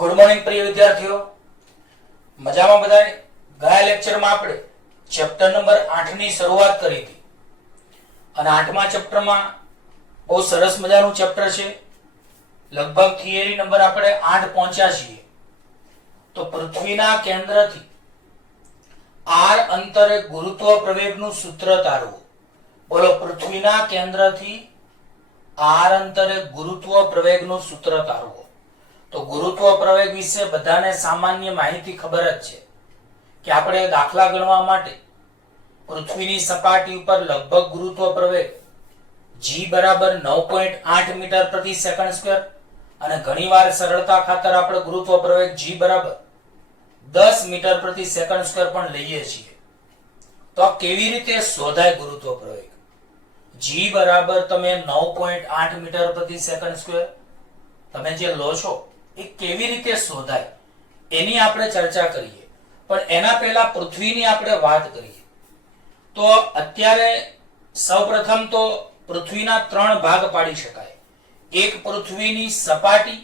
Good morning પ્રિય વિદ્યાર્થીઓ, મજામાં બધાય? ગયા લેક્ચરમાં આપણે ચેપ્ટર નંબર 8 ની શરૂઆત કરી હતી અને 8મા ચેપ્ટરમાં બહુ સરસ મજાનું ચેપ્ટર છે. લગભગ થિયરી નંબર આપણે 8 પહોંચ્યા છીએ. તો પૃથ્વીના કેન્દ્રથી r અંતરે ગુરુત્વ પ્રવેગનું સૂત્ર તારવું. બોલો, પૃથ્વીના કેન્દ્રથી r અંતરે ગુરુત્વ પ્રવેગનું સૂત્ર તારવું. તો ગુરુત્વ પ્રવેગ વિશે બધાને સામાન્ય માહિતી ખબર જ છે કે આપણે દાખલા ગણવા માટે પૃથ્વીની સપાટી ઉપર લગભગ ગુરુત્વ પ્રવેગ g બરાબર 9.8 મીટર પ્રતિ સેકન્ડ સ્ક્વેર અને ઘણીવાર સરળતા ખાતર આપણે ગુરુત્વ પ્રવેગ g બરાબર 10 મીટર પ્રતિ સેકન્ડ સ્ક્વેર પણ લઈએ છીએ. તો કેવી રીતે શોધાય ગુરુત્વ પ્રવેગ? g બરાબર તમે 9.8 મીટર પ્રતિ સેકન્ડ સ્ક્વેર તમે જે લો છો એ કેવી રીતે શોધાય એની આપણે ચર્ચા કરીએ. પણ એના પહેલા પૃથ્વીની આપણે વાત કરીએ. તો અત્યારે સૌપ્રથમ તો પૃથ્વીના 3 ભાગ પાડી શકાય. એક પૃથ્વીની સપાટી,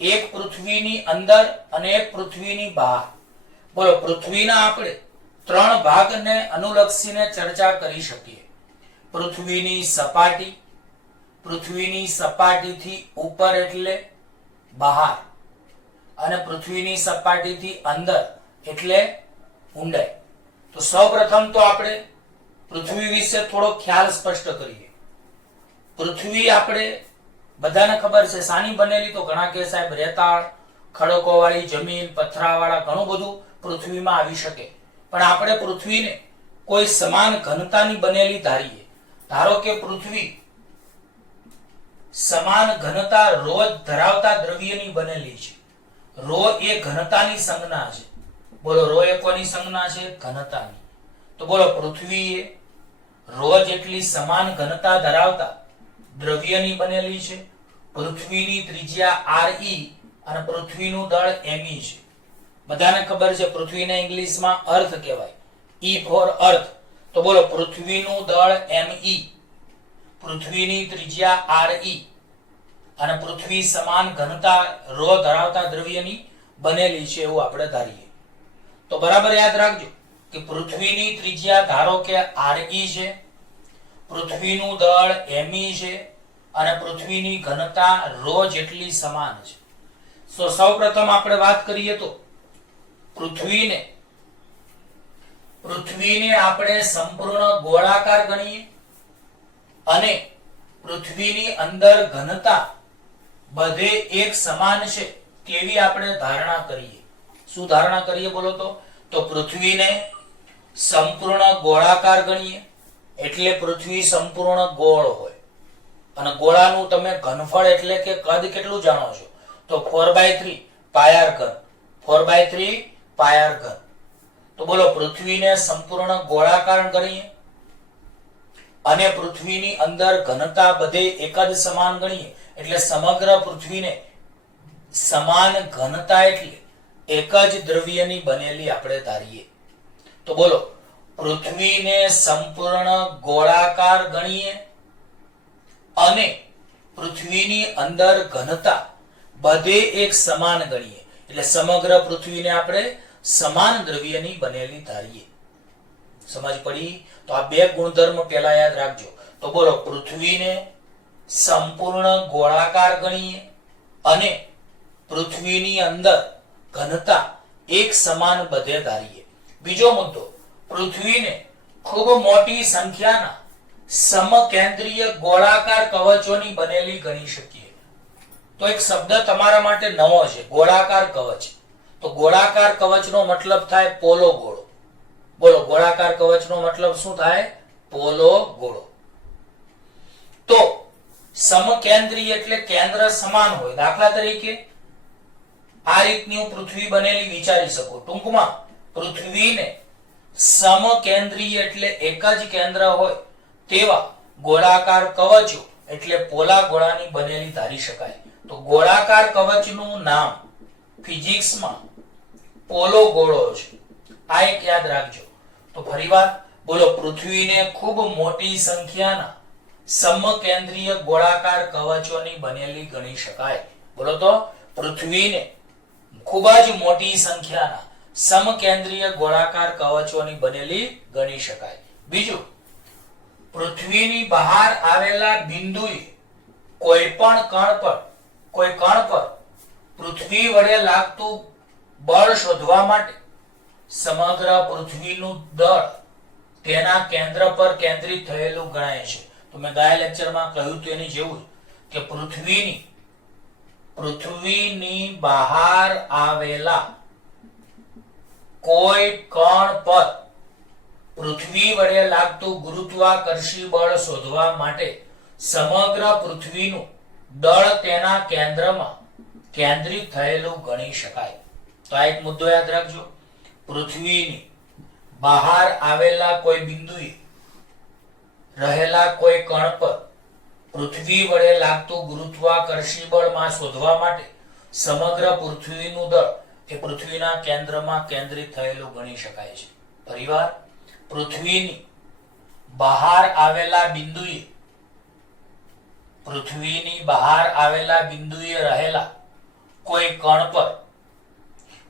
એક પૃથ્વીની અંદર અને એક પૃથ્વીની બહાર. બોલો, પૃથ્વીના આપણે 3 ભાગને અનુલક્ષીને ચર્ચા કરી શકીએ. પૃથ્વીની સપાટી, પૃથ્વીની સપાટીથી ઉપર એટલે બહાર અને પૃથ્વીની સપાટીથી અંદર એટલે ઊંડાઈ. તો સૌપ્રથમ તો આપણે પૃથ્વી વિશે થોડો ખ્યાલ સ્પષ્ટ કરીએ. પૃથ્વી આપણે બધાને ખબર છે શાની બનેલી? તો ઘણા કે સાહેબ રેતાળ, ખડકોવાળી જમીન, પથરાવાળા ઘણું બધું પૃથ્વીમાં આવી શકે. પણ આપણે પૃથ્વીને કોઈ સમાન ઘનતાની બનેલી ધારીએ. ધારો કે પૃથ્વી સમાન ઘનતા ρ ધરાવતા દ્રવ્યની બનેલી છે. ρ એ ઘનતાની સંજ્ઞા છે. બોલો, ρ એ કોની સંજ્ઞા છે? ઘનતાની. તો બોલો, પૃથ્વી એ ρ જેટલી સમાન ઘનતા ધરાવતા દ્રવ્યની બનેલી છે. પૃથ્વીની ત્રિજ્યા re અને પૃથ્વીનું દળ me છે. બધાને ખબર છે પૃથ્વીને ઇંગ્લિશમાં અર્થ કહેવાય, e ફોર અર્થ. તો બોલો, પૃથ્વીનું દળ me, પૃથ્વીની ત્રિજ્યા re અને પૃથ્વી સમાન ઘનતા ρ ધરાવતા દ્રવ્યની બનેલી છે એવું આપણે ધારીએ. તો બરાબર યાદ રાખજો કે પૃથ્વીની ત્રિજ્યા ધારો કે re છે, પૃથ્વીનું દળ me છે અને પૃથ્વીની ઘનતા ρ જેટલી સમાન છે. તો સૌપ્રથમ આપણે વાત કરીએ તો પૃથ્વીને આપણે સંપૂર્ણ ગોળાકાર ગણીએ અને પૃથ્વીની અંદર ઘનતા બધે એક સમાન છે તેવી આપણે ધારણા કરીએ. શું ધારણા કરીએ બોલો? તો પૃથ્વીને સંપૂર્ણ ગોળાકાર ગણીએ એટલે પૃથ્વી સંપૂર્ણ ગોળ હોય અને ગોળાનું તમે ઘનફળ એટલે કે કદ કેટલું જાણો છો? તો 4/3 પાયાર ઘન. 4/3 પાયાર ઘન. તો બોલો, પૃથ્વીને સંપૂર્ણ ગોળાકાર ગણીએ અને પૃથ્વીની અંદર ઘનતા બધે એક જ સમાન ગણીએ એટલે સમગ્ર પૃથ્વીને સમાન ઘનતા એટલે એક જ દ્રવ્યની બનેલી આપણે ધારીએ. તો બોલો, પૃથ્વીને સંપૂર્ણ ગોળાકાર ગણીએ અને પૃથ્વીની અંદર ઘનતા બધે એક સમાન ગણીએ એટલે સમગ્ર પૃથ્વીને આપણે સમાન દ્રવ્યની બનેલી ધારીએ. સમજ પડી? તો આ બે ગુણધર્મ પહેલા યાદ રાખજો. તો બોલો, પૃથ્વીને સંપૂર્ણ ગોળાકાર ગણીએ અને પૃથ્વીની અંદર ઘનતા એક સમાન બધે ધારીએ. બીજો મુદ્દો, પૃથ્વીને ખૂબ મોટી સંખ્યાના સમકેન્દ્રીય ગોળાકાર કવચોની બનેલી ગણી શકીએ. તો એક શબ્દ તમારા માટે નવો છે, ગોળાકાર કવચ. તો ગોળાકાર કવચનો મતલબ થાય પોલો ગોળો. બોલો, ગોળાકાર કવચનો મતલબ શું થાય? પોલો ગોળો. તો સમકેન્દ્રીય એટલે કેન્દ્ર સમાન હોય. દાખલા તરીકે આ રીતની હું પૃથ્વી બનેલી વિચારી શકો. ટૂંકમાં પૃથ્વીને સમકેન્દ્રીય એટલે એક જ કેન્દ્ર હોય તેવા ગોળાકાર કવચો એટલે પોલા ગોળાની બનેલી ધારી શકાય. તો ગોળાકાર કવચનું નામ ફિઝિક્સમાં પોલો ગોળો છે. આ એક યાદ રાખજો. તો ફરીવાર બોલો, પૃથ્વીને ખૂબ મોટી સંખ્યાના સમકેન્દ્રીય ગોળાકાર કવચોની બનેલી ગણી શકાય. બોલો, તો પૃથ્વીને ખૂબ જ મોટી સંખ્યાના સમકેન્દ્રીય ગોળાકાર કવચોની બનેલી ગણી શકાય. બીજું, પૃથ્વીની બહાર આવેલા બિંદુએ કોઈ કણ પર પૃથ્વી વડે લાગતું બળ શોધવા માટે સમગ્ર પૃથ્વીનું દળ તેના કેન્દ્ર પર કેન્દ્રિત થયેલું ગણાય છે. તો મેં ગયા લેક્ચરમાં કહ્યું તો એની જેવું કે પૃથ્વીની બહાર આવેલા કોઈ કણ પર પૃથ્વી વડે લાગતું ગુરુત્વાકર્ષી બળ શોધવા માટે સમગ્ર પૃથ્વીનું દળ તેના કેન્દ્રમાં કેન્દ્રિત થયેલું ગણી શકાય. તો આ એક મુદ્દો યાદ રાખજો. પૃથ્વીની બહાર આવેલા કોઈ બિંદુએ રહેલા કોઈ કણ પર પૃથ્વી વડે લાગતું ગુરુત્વાકર્ષી બળમાં શોધવા માટે સમગ્ર પૃથ્વીનું દળ એ પૃથ્વીના કેન્દ્રમાં કેન્દ્રિત થયેલું ગણી શકાય છે. ફરીવાર, પૃથ્વીની બહાર આવેલા બિંદુએ રહેલા કોઈ કણ પર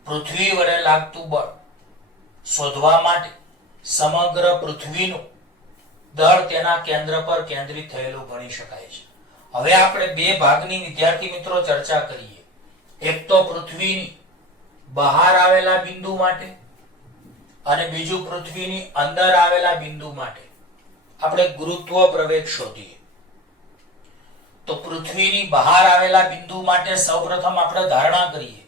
પૃથ્વી વડે લાગતું બળ શોધવા માટે સમગ્ર પૃથ્વીનું દળ તેના કેન્દ્ર પર કેન્દ્રિત થયેલું ગણી શકાય છે. હવે આપણે બે ભાગની વિદ્યાર્થી મિત્રો ચર્ચા કરીએ. એક તો પૃથ્વીની બહાર આવેલા બિંદુ માટે અને બીજું પૃથ્વીની અંદર આવેલા બિંદુ માટે આપણે ગુરુત્વ પ્રવેગ શોધીએ. તો પૃથ્વીની બહાર આવેલા બિંદુ માટે સૌપ્રથમ આપણે ધારણા કરીએ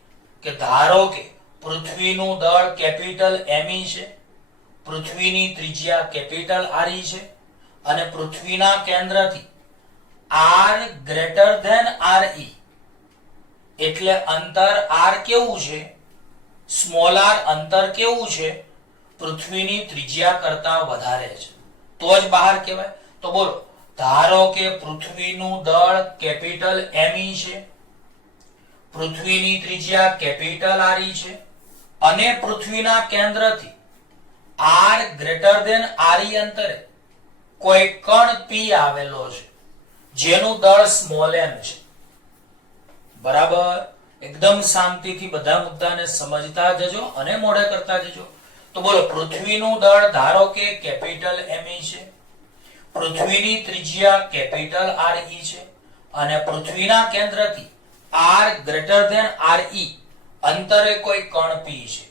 કે ધારો કે પૃથ્વીનું દળ કેપિટલ ME છે, પૃથ્વીની ત્રિજ્યા કેપિટલ RE છે અને પૃથ્વીના કેન્દ્રથી R ગ્રેટર ધેન RE એટલે અંતર R કેવું છે, સ્મોલ r અંતર કેવું છે, પૃથ્વીની ત્રિજ્યા કરતા વધારે છે તો જ બહાર કહેવાય. તો બોલો, ધારો કે પૃથ્વીનું દળ કેપિટલ ME છે, પૃથ્વીની ત્રિજ્યા કેપિટલ RE છે અને પૃથ્વીના કેન્દ્રથી R ગ્રેટર ધેન RE અંતરે કોઈ કણ P આવેલો છે જેનું દળ સ્મોલ m છે. બરાબર, એકદમ શાંતિથી બધા મુદ્દાને સમજતા જજો અને મોઢે કરતા જજો. તો બોલો, પૃથ્વીનું દળ ધારો કે કેપિટલ ME છે, પૃથ્વીની ત્રિજ્યા કેપિટલ RE છે અને પૃથ્વીના કેન્દ્રથી R ગ્રેટર ધેન RE અંતરે કોઈ કણ P છે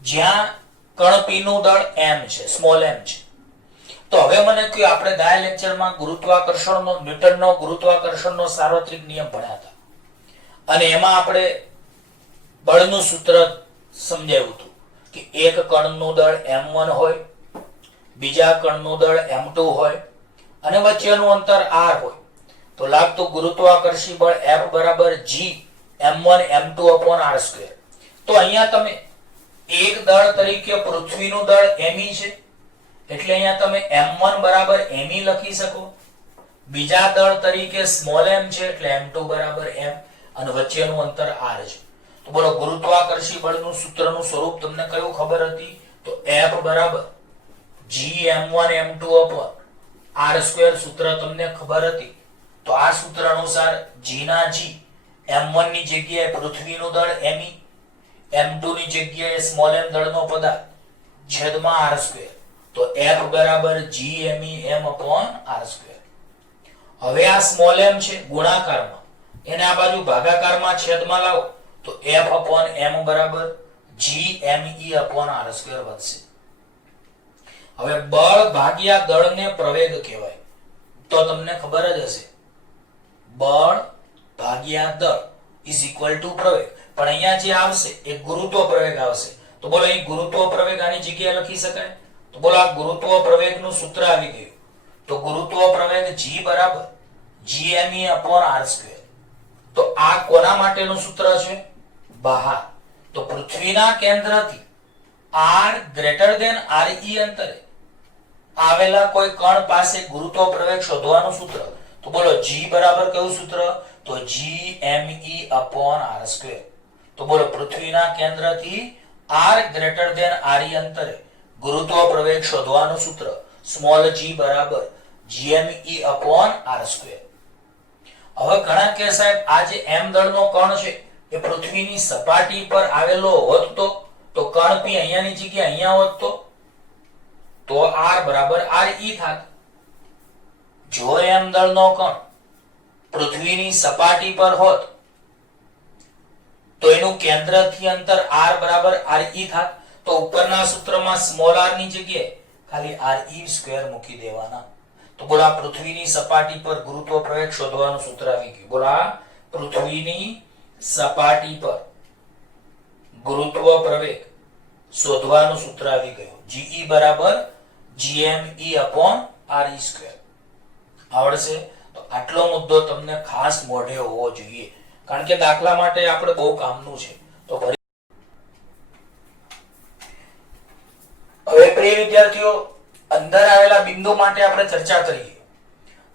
જ્યાં કણ P નું દળ m છે, સ્મોલ m છે. તો હવે મને કહ્યું, આપણે ગયા લેક્ચરમાં ન્યૂટનનો ગુરુત્વાકર્ષણનો સાર્વત્રિક નિયમ ભણ્યા હતા અને એમાં આપણે બળનું સૂત્ર સમજાવ્યું હતું કે એક કણનું દળ m1 હોય, બીજા કણનું દળ m2 હોય અને વચ્ચેનું અંતર r હોય તો લાગતું ગુરુત્વાકર્ષી બળ F બરાબર G m1 m2 upon r². તો અહીંયા તમે એક દળ તરીકે પૃથ્વીનું દળ ME છે એટલે અહીંયા તમે m1 બરાબર ME લખી શકો, બીજા દળ તરીકે સ્મોલ m છે એટલે m2 બરાબર m અને વચ્ચેનું અંતર r છે. તો બોલો, ગુરુત્વાકર્ષી બળનું સૂત્રનું સ્વરૂપ તમને કયું ખબર હતી? તો F બરાબર G m1 m2 upon r² સૂત્ર તમને ખબર હતી. તો આ સૂત્ર અનુસાર G ના G m1 ની જગ્યાએ પૃથ્વીનું દળ ME, m2 ની જગ્યાએ સ્મોલ m દળનો પદાર્થ છેદમાં r². તો F બરાબર G ME m upon r². હવે આ સ્મોલ m છે ગુણાકારમાં, એને આ બાજુ ભાગાકારમાં છેદમાં લાવો તો F upon m બરાબર G ME upon r² વધશે. હવે બળ ભાગ્યા દળને પ્રવેગ કહેવાય. તો તમને ખબર જ હશે, બળ ભાગ્યા દળ ઇઝ ઇક્વલ ટુ પ્રવેગ. પણ અહીંયા જે આવશે એ ગુરુત્વ પ્રવેગ આવશે. તો બોલો, અહીં ગુરુત્વ પ્રવેગ આની જગ્યાએ લખી શકાય. તો બોલો, આ ગુરુત્વ પ્રવેગનું સૂત્ર આવી ગયું. તો ગુરુત્વ પ્રવેગ G બરાબર GME upon r². તો આ કોના માટેનું સૂત્ર છે? બહાર. તો પૃથ્વીના કેન્દ્રથી R ગ્રેટર ધેન RE અંતરે આવેલા કોઈ કણ પાસે ગુરુત્વ પ્રવેગ શોધવાનું સૂત્ર. તો બોલો, G બરાબર કયું સૂત્ર? તો GME upon r². તો બોલો, પૃથ્વીના કેન્દ્રથી R ગ્રેટર ધેન RE અંતરે ગુરુત્વ પ્રવેગ શોધવાનું સૂત્ર સ્મોલ g બરાબર GME upon r². હવે ઘણા કે સાહેબ આ જે m દળનો કણ છે એ પૃથ્વીની સપાટી પર આવેલો હોત તો કણ P અહીંયાની જગ્યાએ અહીંયા હોત તો R બરાબર RE થાત. જો m દળનો કણ પૃથ્વીની સપાટી પર હોત તો એનું કેન્દ્રથી અંતર r બરાબર RE થાત. તો ઉપરના સૂત્રમાં સ્મોલ r ની જગ્યાએ ખાલી RE² મૂકી દેવાના. તો બોલો આ પૃથ્વીની સપાટી પર ગુરુત્વ પ્રવેગ શોધવાનું સૂત્ર આવી ગયું. બોલો આ પૃથ્વીની સપાટી પર ગુરુત્વ પ્રવેગ શોધવાનું સૂત્ર આવી ગયું. Ge બરાબર gme/re². આવડશે? તો આટલો મુદ્દો તમને ખાસ મોઢે હોવો જોઈએ, કારણ કે દાખલા માટે આપણે બહુ કામનું છે. તો હવે પ્રિય વિદ્યાર્થીઓ, અંદર આવેલા બિંદુ માટે આપણે ચર્ચા કરીએ.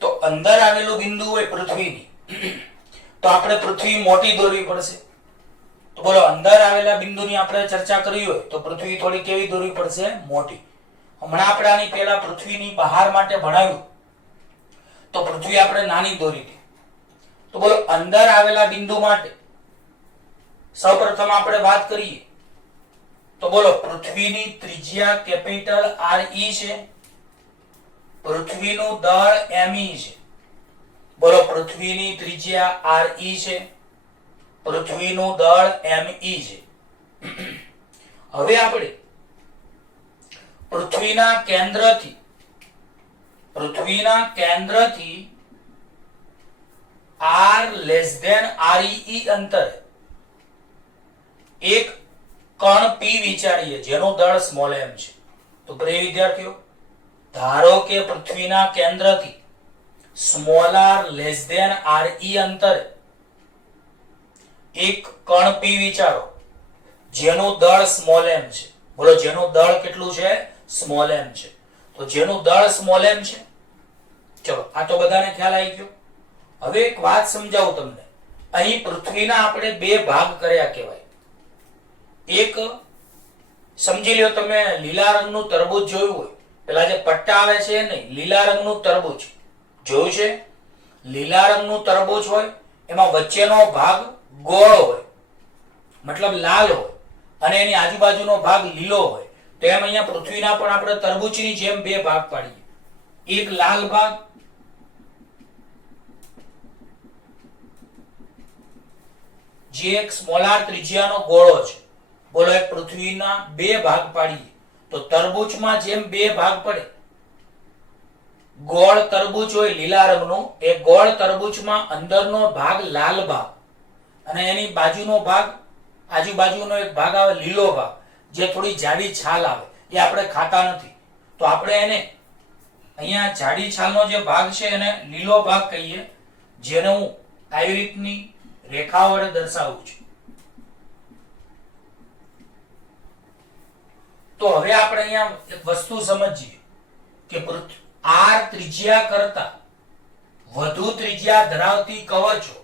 તો અંદર આવેલું બિંદુ હોય પૃથ્વીની, તો આપણે પૃથ્વી મોટી દોરવી પડશે. તો બોલો, અંદર આવેલા બિંદુની આપણે ચર્ચા કરવી હોય તો પૃથ્વી થોડી કેવી દોરવી પડશે? મોટી. હમણાં આપણે આની પહેલા પૃથ્વીની બહાર માટે ભણાવ્યું તો પૃથ્વી આપણે નાની દોરી હતી. તો બોલો, અંદર આવેલા બિંદુ માટે સૌપ્રથમ આપણે વાત કરીએ તો બોલો, પૃથ્વીની ત્રિજ્યા કેપિટલ RE છે, પૃથ્વીનું દળ ME છે. બોલો, પૃથ્વીની ત્રિજ્યા RE છે, પૃથ્વીનું દળ ME છે. હવે આપણે પૃથ્વીના કેન્દ્રથી R RE અંતરે એક કણ P વિચારીએ જેનું દળ સ્મોલ m છે. તો પ્રિય વિદ્યાર્થીઓ, ધારો કે પૃથ્વીના કેન્દ્રથી સ્મોલ r RE અંતરે એક કણ P વિચારો જેનું દળ સ્મોલ m છે. બોલો, જેનું દળ કેટલું છે? સ્મોલ m છે. તો જેનું દળ સ્મોલ m છે, ચલો આ તો બધાને ખ્યાલ આવી ગયો. હવે એક વાત સમજાવું તમને. અહીં પૃથ્વીના આપણે બે ભાગ કર્યા કહેવાય. એક સમજી લ્યો, તમે લીલા રંગનું તરબૂચ જોયું હોય, પેલા જે પટ્ટા આવે છે નહીં, લીલા રંગનું તરબૂચ જોયું છે? લીલા રંગનું તરબૂચ હોય, એમાં વચ્ચેનો ભાગ ગોળ હોય, મતલબ લાલ હોય, અને એની આજુબાજુનો ભાગ લીલો હોય. તો એમ અહીંયા પૃથ્વીના પણ આપણે તરબૂચની જેમ બે ભાગ પાડીએ. એક લાલ ભાગ, જે એક સ્મોલાર ત્રિજ્યાનો ગોળો છે. બોલો, એક પૃથ્વીના બે ભાગ પાડીએ તો તરબૂચમાં જેમ બે ભાગ પડે, ગોળ તરબૂચ હોય લીલા રંગનું, એ ગોળ તરબૂચમાં અંદરનો ભાગ લાલ ભાગ અને એની બાજુનો ભાગ, આજુબાજુનો એક ભાગ આવે લીલો ભાગ, જે થોડી જાડી છાલ આવે, એ આપણે ખાતા નથી. તો આપણે એને અહીંયા જાડી છાલનો જે ભાગ છે એને લીલો ભાગ કહીએ, જેને હું આવી રીતની રેખા વડે દર્શાવું છું. તો હવે આપણે અહીંયા એક વસ્તુ સમજીએ કે R ત્રિજ્યા કરતા વધુ ત્રિજ્યા ધરાવતી કવચો,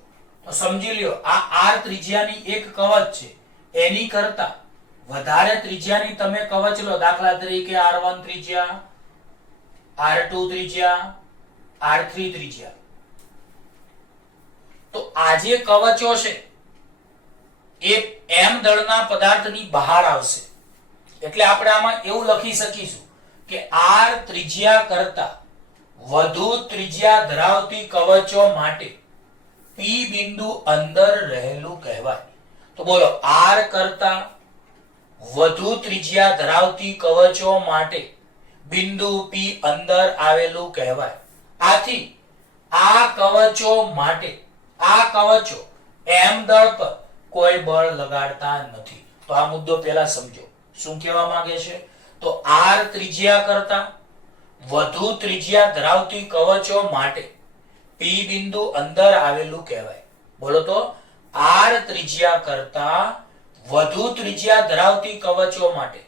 તો સમજી લ્યો આ R ત્રિજ્યાની એક કવચ છે, એની કરતા વધારે ત્રિજ્યાની તમે કવચ લો, દાખલા તરીકે R1 ત્રિજ્યા, R2 ત્રિજ્યા, R3 ત્રિજ્યા. તો આ જે કવચો છે એ m દળના પદાર્થની બહાર આવશે. એટલે આપણે આમાં એવું લખી શકીશું કે R ત્રિજ્યા કરતા વધુ ત્રિજ્યા ધરાવતી કવચો માટે P બિંદુ અંદર રહેલું કહેવાય. તો બોલો, R કરતા વધુ ત્રિજ્યા ધરાવતી કવચો માટે બિંદુ P અંદર આવેલું કહેવાય. આથી આ કવચો m દળ પર કોઈ બળ લગાડતા નથી. તો આ મુદ્દો પહેલા સમજો. શું કહેવા માંગે છે? તો R ત્રિજ્યા કરતા વધુ ત્રિજ્યા ધરાવતી કવચો માટે P બિંદુ અંદર આવેલું કહેવાય. બોલો, તો R ત્રિજ્યા કરતા વધુ ત્રિજ્યા ધરાવતી કવચો માટે,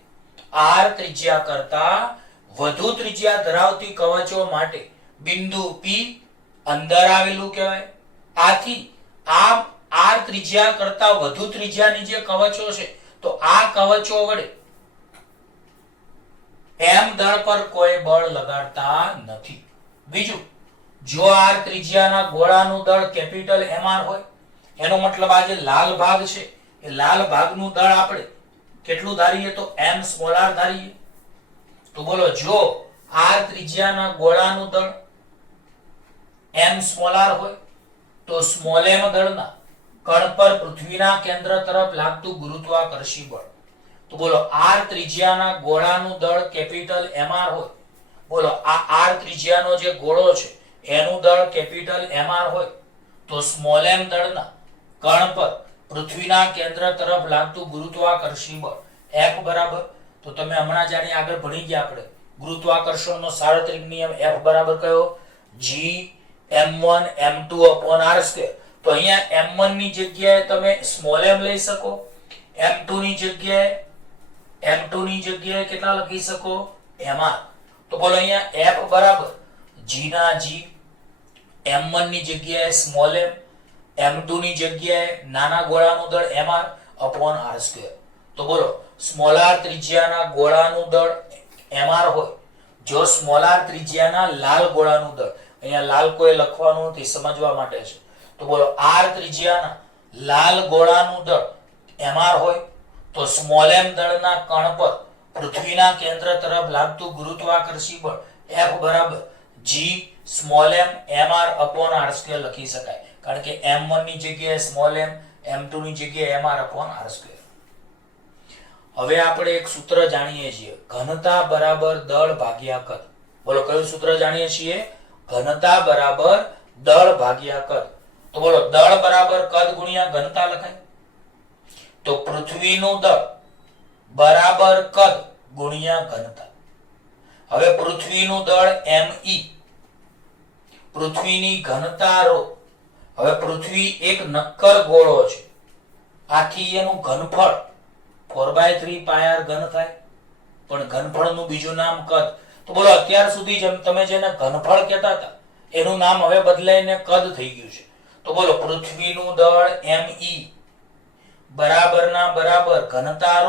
R ત્રિજ્યા કરતા વધુ ત્રિજ્યા ધરાવતી કવચો માટે બિંદુ P અંદર આવેલું કહેવાય. આથી આ R ત્રિજ્યા કરતા વધુ ત્રિજ્યાની જે કવચો છે, તો આ કવચો વડે m દળ પર કોઈ બળ લગાડતા નથી. બીજું, જો R ત્રિજ્યાના ગોળાનું દળ કેપિટલ mr હોય, એનો મતલબ આ જે લાલ ભાગ છે એ લાલ ભાગનું દળ આપણે કેટલું ધારીએ તો m સ્મોલ r ધારીએ. તો બોલો જો r ત્રિજ્યાના ગોળાનું દળ m સ્મોલ r હોય તો સ્મોલ m દળના કણ પર પૃથ્વીના કેન્દ્ર તરફ લાગતું ગુરુત્વાકર્ષી બળ. તો બોલો r ત્રિજ્યાના ગોળાનું દળ કેપિટલ mr હોય. બોલો આ r ત્રિજ્યાનો જે ગોળો છે એનું દળ કેપિટલ mr હોય તો સ્મોલ m દળના કણ પર પૃથ્વીના કેન્દ્ર તરફ લાગતું ગુરુત્વાકર્ષી બળ F બરાબર, તો તમે હમણાં જાણે આગળ ભણી ગયા આપણે ગુરુત્વાકર્ષણનો સાર્વત્રિક નિયમ F બરાબર કયો G m1 m2 upon r². તો અહીંયા m1 ની જગ્યાએ તમે સ્મોલ m લઈ શકો, m2 ની જગ્યાએ કેટલા લખી શકો mr. તો બોલો અહીંયા F બરાબર G ના G, m1 ની જગ્યાએ સ્મોલ m, m2 ની જગ્યાએ નાના ગોળાનું દળ mr upon r². તો બોલો સ્મોલ r ત્રિજ્યાના ગોળાનું દળ mr હોય, જો સ્મોલ r ત્રિજ્યાના લાલ ગોળાનું દળ, અહીંયા લાલ કોઈ લખવાનું નથી સમજવા માટે છે, તો બોલો r ત્રિજ્યાના લાલ ગોળાનું દળ mr હોય તો સ્મોલ m દળના કણ પર પૃથ્વીના કેન્દ્ર તરફ લાગતું ગુરુત્વાકર્ષી બળ F બરાબર G small m mr upon r² લખી શકાય, કારણ કે m1 ની જગ્યાએ સ્મોલ m, m2 ની જગ્યાએ mr upon r². હવે આપણે એક સૂત્ર જાણીએ છીએ, ઘનતા બરાબર દળ ભાગ્યા કદ. બોલો કયું સૂત્ર જાણીએ છીએ? ઘનતા બરાબર દળ ભાગ્યા કદ. તો બોલો દળ બરાબર કદ ગુણ્યા ઘનતા લખાય. તો પૃથ્વીનું દળ બરાબર કદ ગુણ્યા ઘનતા. હવે પૃથ્વીનું દળ me, પૃથ્વીની ઘનતા ρ. હવે પૃથ્વી એક નક્કર ગોળો છે, આથી એનું ઘનફળ 4/3 πr ઘન થાય, પણ ઘનફળનું બીજું નામ કદ. તો બોલો અત્યાર સુધી જેમ તમે જેને ઘનફળ કહેતા હતા એનું નામ હવે બદલાઈને કદ થઈ ગયું છે. તો બોલો પૃથ્વીનું દળ me બરાબરના બરાબર ઘનતા ρ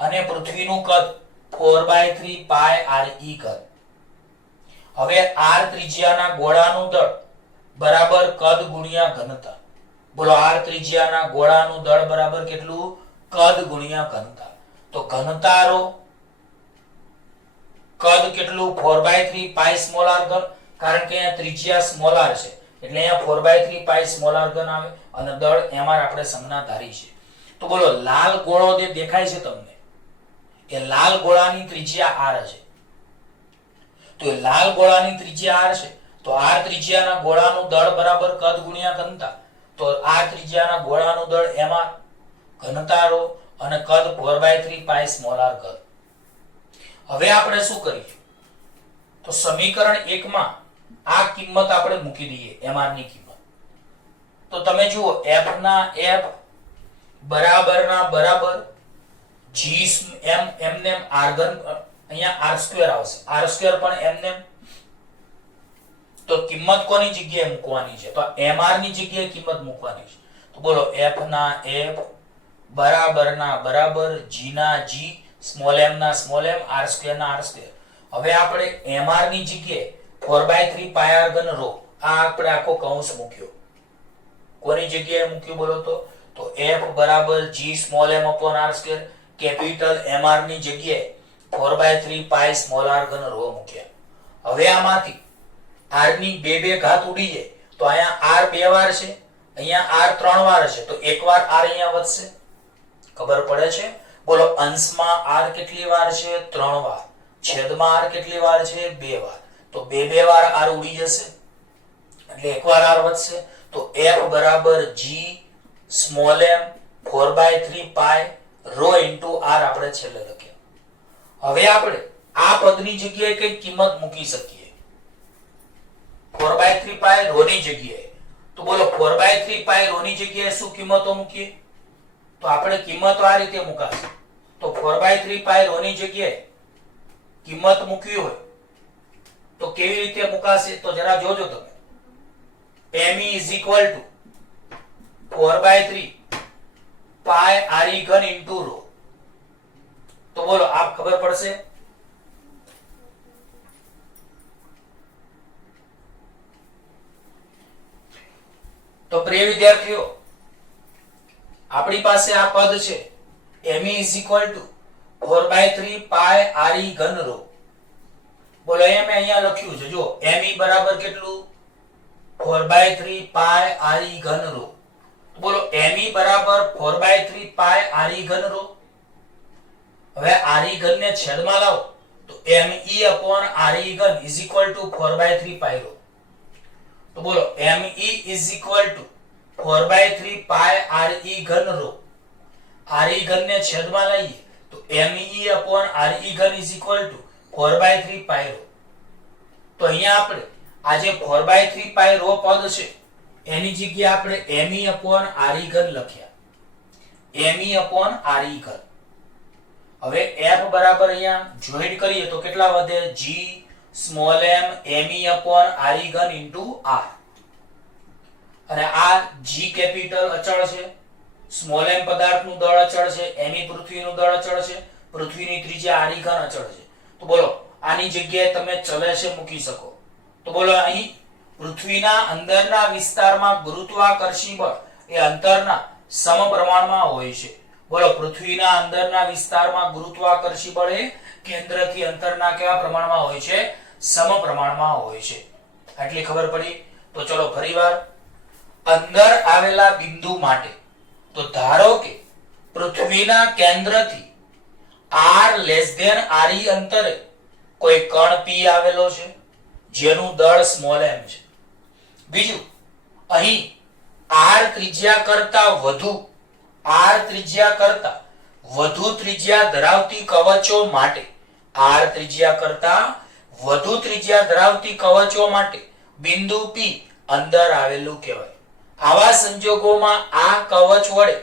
અને પૃથ્વીનું કદ 4/3 πre કદ. હવે r ત્રિજ્યાના ગોળાનું દળ બરાબર કદ ગુણ્યા ઘનતા. બોલો r ત્રિજ્યાના ગોળાનું દળ બરાબર કેટલું? કદ ગુણ્યા ઘનતા. તો ઘનતા ρ કદ કેટલું? 4/3 π સ્મોલ r ઘન, કારણ કે અહીંયા ત્રિજ્યા સ્મોલ r છે એટલે અહીંયા 4/3 π સ્મોલ r ઘન આવે અને દળ mr આપણે સંજ્ઞા ધારી છે. તો બોલો લાલ ગોળો જે દેખાય છે તમને એ લાલ ગોળાની ત્રિજ્યા r છે. તો એ લાલ ગોળાની ત્રિજ્યા r છે તો r ત્રિજ્યાના ગોળાનું દળ બરાબર કદ ગુણ્યા ઘનતા. તો r ત્રિજ્યાના ગોળાનું દળ mr, ઘનતા ρ અને કદ 4/3 π સ્મોલ r કદ. હવે આપણે શું કરીએ? તો સમીકરણ 1 માં આ કિંમત આપણે મૂકી દઈએ mr ની કિંમત. તો તમે જુઓ f ના f બરાબરના બરાબર g m m r ઘન, અહીંયા r² આવશે, r² પણ m. તો કિંમત કોની જગ્યાએ મૂકવાની છે? તો mr ની જગ્યાએ કિંમત મૂકવાની છે. તો બોલો f ના f બરાબરના બરાબર g ના g, સ્મોલ m ના સ્મોલ m, r² ના r². હવે આપણે mr ની જગ્યાએ 4/3 πr ઘન ρ આ આપણે આખો કૌંસ મૂક્યો. કોની જગ્યાએ મૂક્યું બોલો? તો f બરાબર g small m upon r², capital mr ની જગ્યાએ 4/3 π સ્મોલ r ઘન ρ મૂક્યા. હવે આમાંથી r ની બે ઘાત ઉડી જાય તો અહીંયા r 2 વાર છે, અહીંયા r 3 વાર છે, તો એક વાર r અહીંયા વધશે. ખબર પડે છે? બોલો અંશમાં r કેટલી વાર છે? 3 વાર. છેદમાં r કેટલી વાર છે? 2 વાર. તો બે વાર r ઉડી જશે એટલે એક વાર r વધશે. તો f બરાબર g small m 4/3 π ρ into r આપણે છેલ્લે લખ્યા. હવે આપણે આ પદની જગ્યાએ કઈ કિંમત મૂકી શકીએ 4/3 π ρ ની જગ્યાએ. તો બોલો 4/3 π ρ ની જગ્યાએ શું કિંમતો મૂકીએ? તો આપણે કિંમતો આ રીતે મુકાશે. તો 4/3 π ρ ની જગ્યાએ કિંમત મૂકવી હોય તો કેવી રીતે મુકાશે? તો જરા જોજો તમે. me is equal to 4/3 π re ઘન into ρ. તો બોલો આપ ખબર પડશે? તો પ્રિય વિદ્યાર્થીઓ, આપણી પાસે આ પદ છે me is equal to 4/3 pi re ઘન રો. બોલો અહીંયા મેં અહીંયા લખ્યું છે, જો me બરાબર કેટલું 4/3 પાઈ re ઘન રો. બોલો me બરાબર 4/3 પાઈ re ઘન રો. હવે re ઘન ને છેદમાં લાવો તો me upon re ઘન is equal to 4/3 pi r. તો બોલો me is equal to 4/3 pi re ઘન રો. re ઘન ને છેદમાં લઈએ તો me upon re ઘન is equal to 4/3 pi r. તો અહીંયા આપણે આ જે 4/3 પાઈ રો પદ છે એની જગ્યાએ આપણે me upon re ઘન લખ્યા. me upon re ઘન. હવે f બરાબર અહીંયા જોઈન્ટ કરીએ તો કેટલા વધે? g small m me upon re ઘન into r. અને આ g કેપિટલ અચળ છે, સ્મોલ m પદાર્થનું દળ અચળ છે, me પૃથ્વીનું દળ અચળ છે, પૃથ્વીની ત્રિજ્યા re ઘન અચળ છે. તો બોલો આની જગ્યાએ તમે ચલે છે મૂકી શકો. તો બોલો અહીં પૃથ્વીના અંદરના વિસ્તારમાં ગુરુત્વાકર્ષી બળ એ અંતરના સમપ્રમાણમાં હોય છે. બોલો પૃથ્વીના અંદરના વિસ્તારમાં ગુરુત્વાકર્ષી બળ એ કેન્દ્રથી અંતરના કેવા પ્રમાણમાં હોય છે? સમપ્રમાણમાં હોય છે. આટલી ખબર પડી. તો ચલો ફરીવાર અંદર આવેલા બિંદુ માટે તો ધારો કે પૃથ્વીના કેન્દ્રથી r લેસ ધેન re અંતરે કોઈ કણ p આવેલો છે જેનું દળ સ્મોલ m છે. બીજું અહીં r ત્રિજ્યા કરતા વધુ ત્રિજ્યા ધરાવતી કવચો માટે બિંદુ p અંદર આવેલું કહેવાય. આવા સંજોગોમાં આ કવચ વડે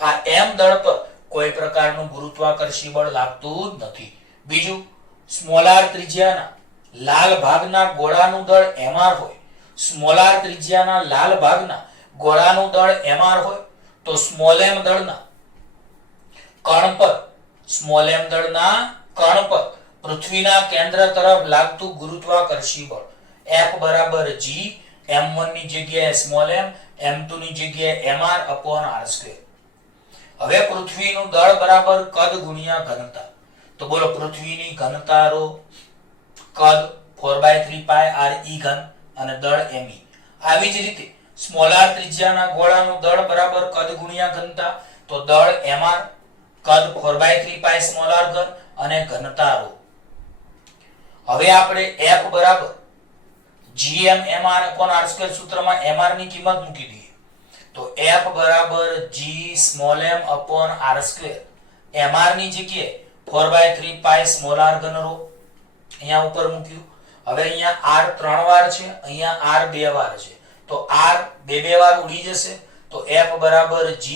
આ m દળ પર કોઈ પ્રકારનું ગુરુત્વાકર્ષી બળ લાગતું નથી. બીજું સ્મોલાર ત્રિજ્યાના લાલ ભાગના ગોળાનું દળ mr હોય, સ્મોલાર ત્રિજ્યાના લાલ ભાગના ગોળાનું દળ mr હોય તો સ્મોલ m દળના કણ પર પૃથ્વીના કેન્દ્ર તરફ લાગતું ગુરુત્વાકર્ષી બળ F બરાબર g m1 ની જગ્યાએ સ્મોલ m, m2 ની જગ્યાએ mr upon r². હવે પૃથ્વીનું દળ બરાબર કદ ગુણ્યા ઘનતા. તો બોલો પૃથ્વીની ઘનતા રો, કદ 4/3 પાઈ re ઘન અને દળ me. આવી જ રીતે સ્મોલાર ત્રિજ્યાના ગોળાનું દળ બરાબર કદ ગુણ્યા ઘનતા. તો દળ mr, કદ 4/3 પાઈ સ્મોલ r ઘન અને ઘનતા રો. હવે આપણે F બરાબર gm mr upon r² સૂત્રમાં mr ની કિંમત મૂકી દઈએ. તો F બરાબર g small m upon r². mr ની જગ્યાએ 4/3 પાઈ સ્મોલ r ઘન રો અહીંયા ઉપર મૂક્યું. હવે અહીંયા r 3 વાર છે, અહીંયા r 2 વાર છે. તો r 2 વાર ઉડી જશે. તો F બરાબર g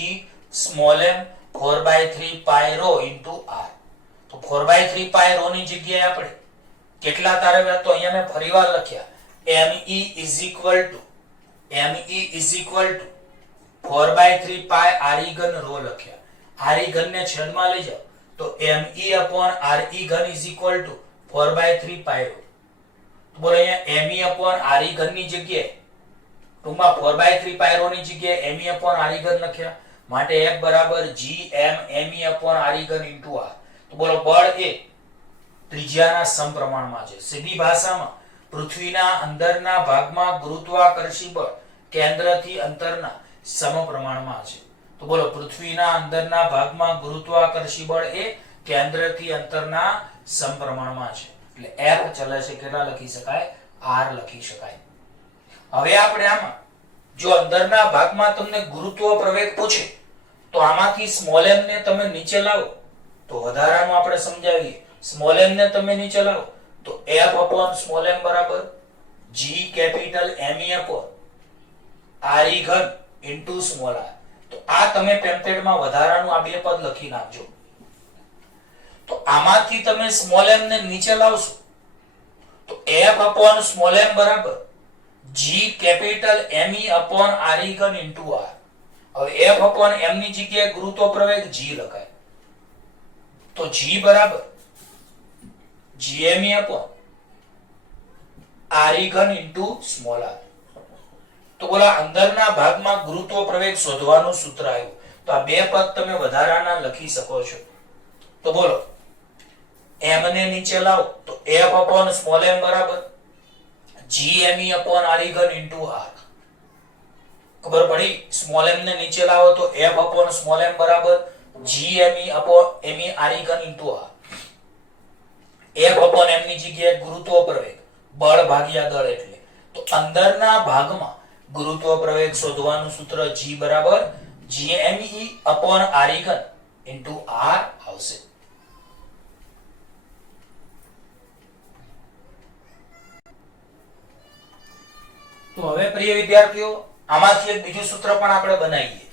small m 4/3 pi row into r. તો 4/3 પાઈ રો ની જગ્યાએ આપણે કેટલા તારવ્યા? તો અહીંયા મેં ફરીવાર લખ્યા me is equal to 4/3 pi re ઘન રો લખ્યા. re ઘન ને છેદમાં લઈ જાઓ તો me upon re ઘન is equal to 4/3 pi r. તો બોલો અહીંયા me upon re ઘન ની જગ્યાએ ટૂંકમાં 4/3 પાઈ રો ની જગ્યાએ me upon re ઘન લખ્યા. માટે F બરાબર g m me upon re ઘન into r. તો બોલો બળ એ ત્રિજ્યાના સમપ્રમાણમાં છે. સીધી ભાષામાં પૃથ્વીના અંદરના ભાગમાં ગુરુત્વાકર્ષી બળ કેન્દ્રથી અંતરના સમપ્રમાણમાં છે. તો બોલો પૃથ્વીના અંદરના ભાગમાં ગુરુત્વાકર્ષી બળ એ કેન્દ્રથી અંતરના સમપ્રમાણમાં છે. એટલે F ચલે છે કેટલા લખી શકાય? r લખી શકાય. હવે આપણે આમાં જો અંદરના ભાગમાં તમને ગુરુત્વ પ્રવેગ પૂછે તો આમાંથી સ્મોલ m ને તમે નીચે લાવો તો વધારાનું આપણે સમજાવીએ. સ્મોલ m ને તમે નીચે લાવો તો F upon સ્મોલ m બરાબર g capital me upon re ઘન into સ્મોલ r. તો આ તમે પેમ્પલેટમાં વધારાનું આ બે પદ લખી નાખજો. તો આમાંથી તમે સ્મોલ m ને નીચે લાવશો તો F upon સ્મોલ m બરાબર g capital me upon re ઘન into r. હવે F upon m ની જગ્યાએ ગુરુત્વ પ્રવેગ g લખાય. તો g બરાબર gme upon re ઘન into સ્મોલ r. તો બોલા અંદરના ભાગમાં ગુરુત્વ પ્રવેગ શોધવાનું સૂત્ર આવ્યું. તો આ બે પદ તમે વધારાના લખી શકો છો. તો બોલો m ને નીચે લાવો તો f upon small m બરાબર gme upon r ઘન into r. ખબર પડી? સ્મોલ m ને નીચે લાવો તો f upon small m બરાબર gme upon me r ઘન into r. f upon m ની જગ્યાએ ગુરુત્વ પ્રવેગ બળ ભાગ્યા દળ એટલે તો અંદરના ભાગમાં ગુરુત્વ પ્રવેગ શોધવાનું સૂત્ર g બરાબર gme upon r ઘન into r આવશે. તો હવે પ્રિય વિદ્યાર્થીઓ આમાંથી એક બીજું સૂત્ર પણ આપણે બનાવીએ.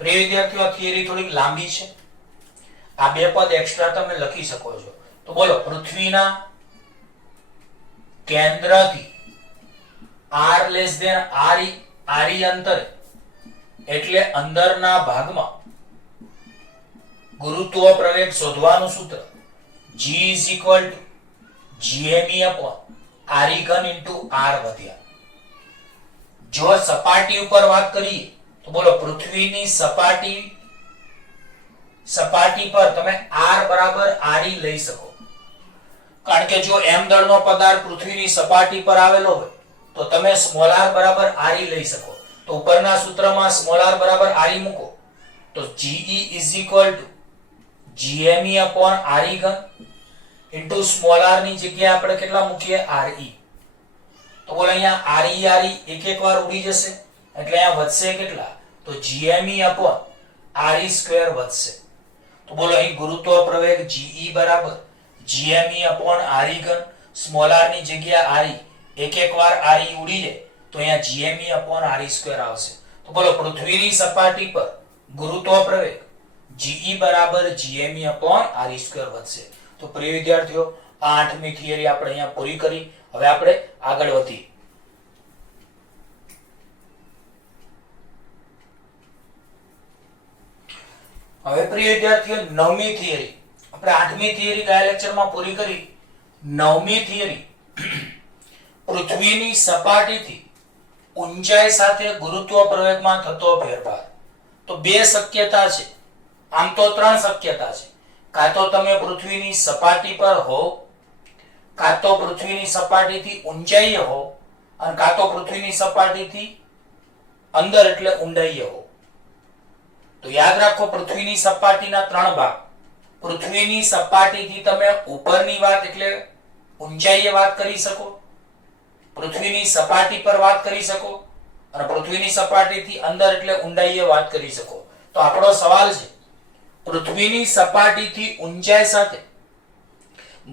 પ્રિય વિદ્યાર્થીઓ આ થિયરી થોડીક લાંબી છે. આ બે પદ એક્સ્ટ્રા તમે લખી શકો છો. તો બોલો પૃથ્વીના કેન્દ્રથી r લેસ ધેન r અંતરે એટલે અંદરના ભાગમાં ગુરુત્વ પ્રવેગ શોધવાનું સૂત્ર g gme upon r ઘન into r વધ્યા. જો સપાટી ઉપર વાત કરીએ તો બોલો પૃથ્વીની સપાટી પર તમે r બરાબર r લઈ શકો. કારણ કે જો m દળનો પદાર્થ પૃથ્વીની સપાટી પર આવેલો હોય તો તમે સ્મોલ r બરાબર r લઈ શકો. તો ઉપરના સૂત્રમાં સ્મોલ r બરાબર r મૂકો તો ge gme upon r ઘન into સ્મોલ r ની જગ્યાએ આપણે કેટલા મૂકીએ re. તો બોલો અહીંયા re એક વાર ઉડી જશે એટલે અહીંયા વધશે કેટલા તો gme upon re સ્ક્વેર વધશે. તો બોલો અહીં ગુરુત્વ પ્રવેગ ge બરાબર gme upon re ઘન સ્મોલ r ની જગ્યા re એક વાર re ઉડી જાય તો અહીંયા gme upon re સ્ક્વેર આવશે. તો બોલો પૃથ્વીની સપાટી પર ગુરુત્વ પ્રવેગ ge બરાબર gme upon re સ્ક્વેર વધશે. તો પ્રિય વિદ્યાર્થીઓ આ આઠમી થિયરી આપણે અહીંયા પૂરી કરી. હવે આપણે આગળ વધીએ. હવે પ્રિય વિદ્યાર્થીઓ નવમી થિયરી આપણે આઠમી થિયરી ગયા લેક્ચરમાં પૂરી કરી. નવમી થિયરી પૃથ્વીની સપાટીથી ઊંચાઈ સાથે ગુરુત્વ પ્રવેગમાં થતો ફેરફાર. તો બે શક્યતા છે. આમ તો ત્રણ શક્યતા છે. કાં તો તમે પૃથ્વીની સપાટી પર હો, કાં તો પૃથ્વીની સપાટીથી ઊંચાઈએ હો, અને કાં તો પૃથ્વીની સપાટીથી અંદર એટલે ઊંડાઈએ હો. તો યાદ રાખો પૃથ્વીની સપાટીના ત્રણ ભાગ. પૃથ્વીની સપાટીથી તમે ઉપરની વાત એટલે ઊંચાઈએ વાત કરી શકો, પૃથ્વીની સપાટી પર વાત કરી શકો, અને પૃથ્વીની સપાટીથી અંદર એટલે ઊંડાઈએ વાત કરી શકો. તો આપણો સવાલ છે પૃથ્વીની સપાટીથી ઊંચાઈ સાથે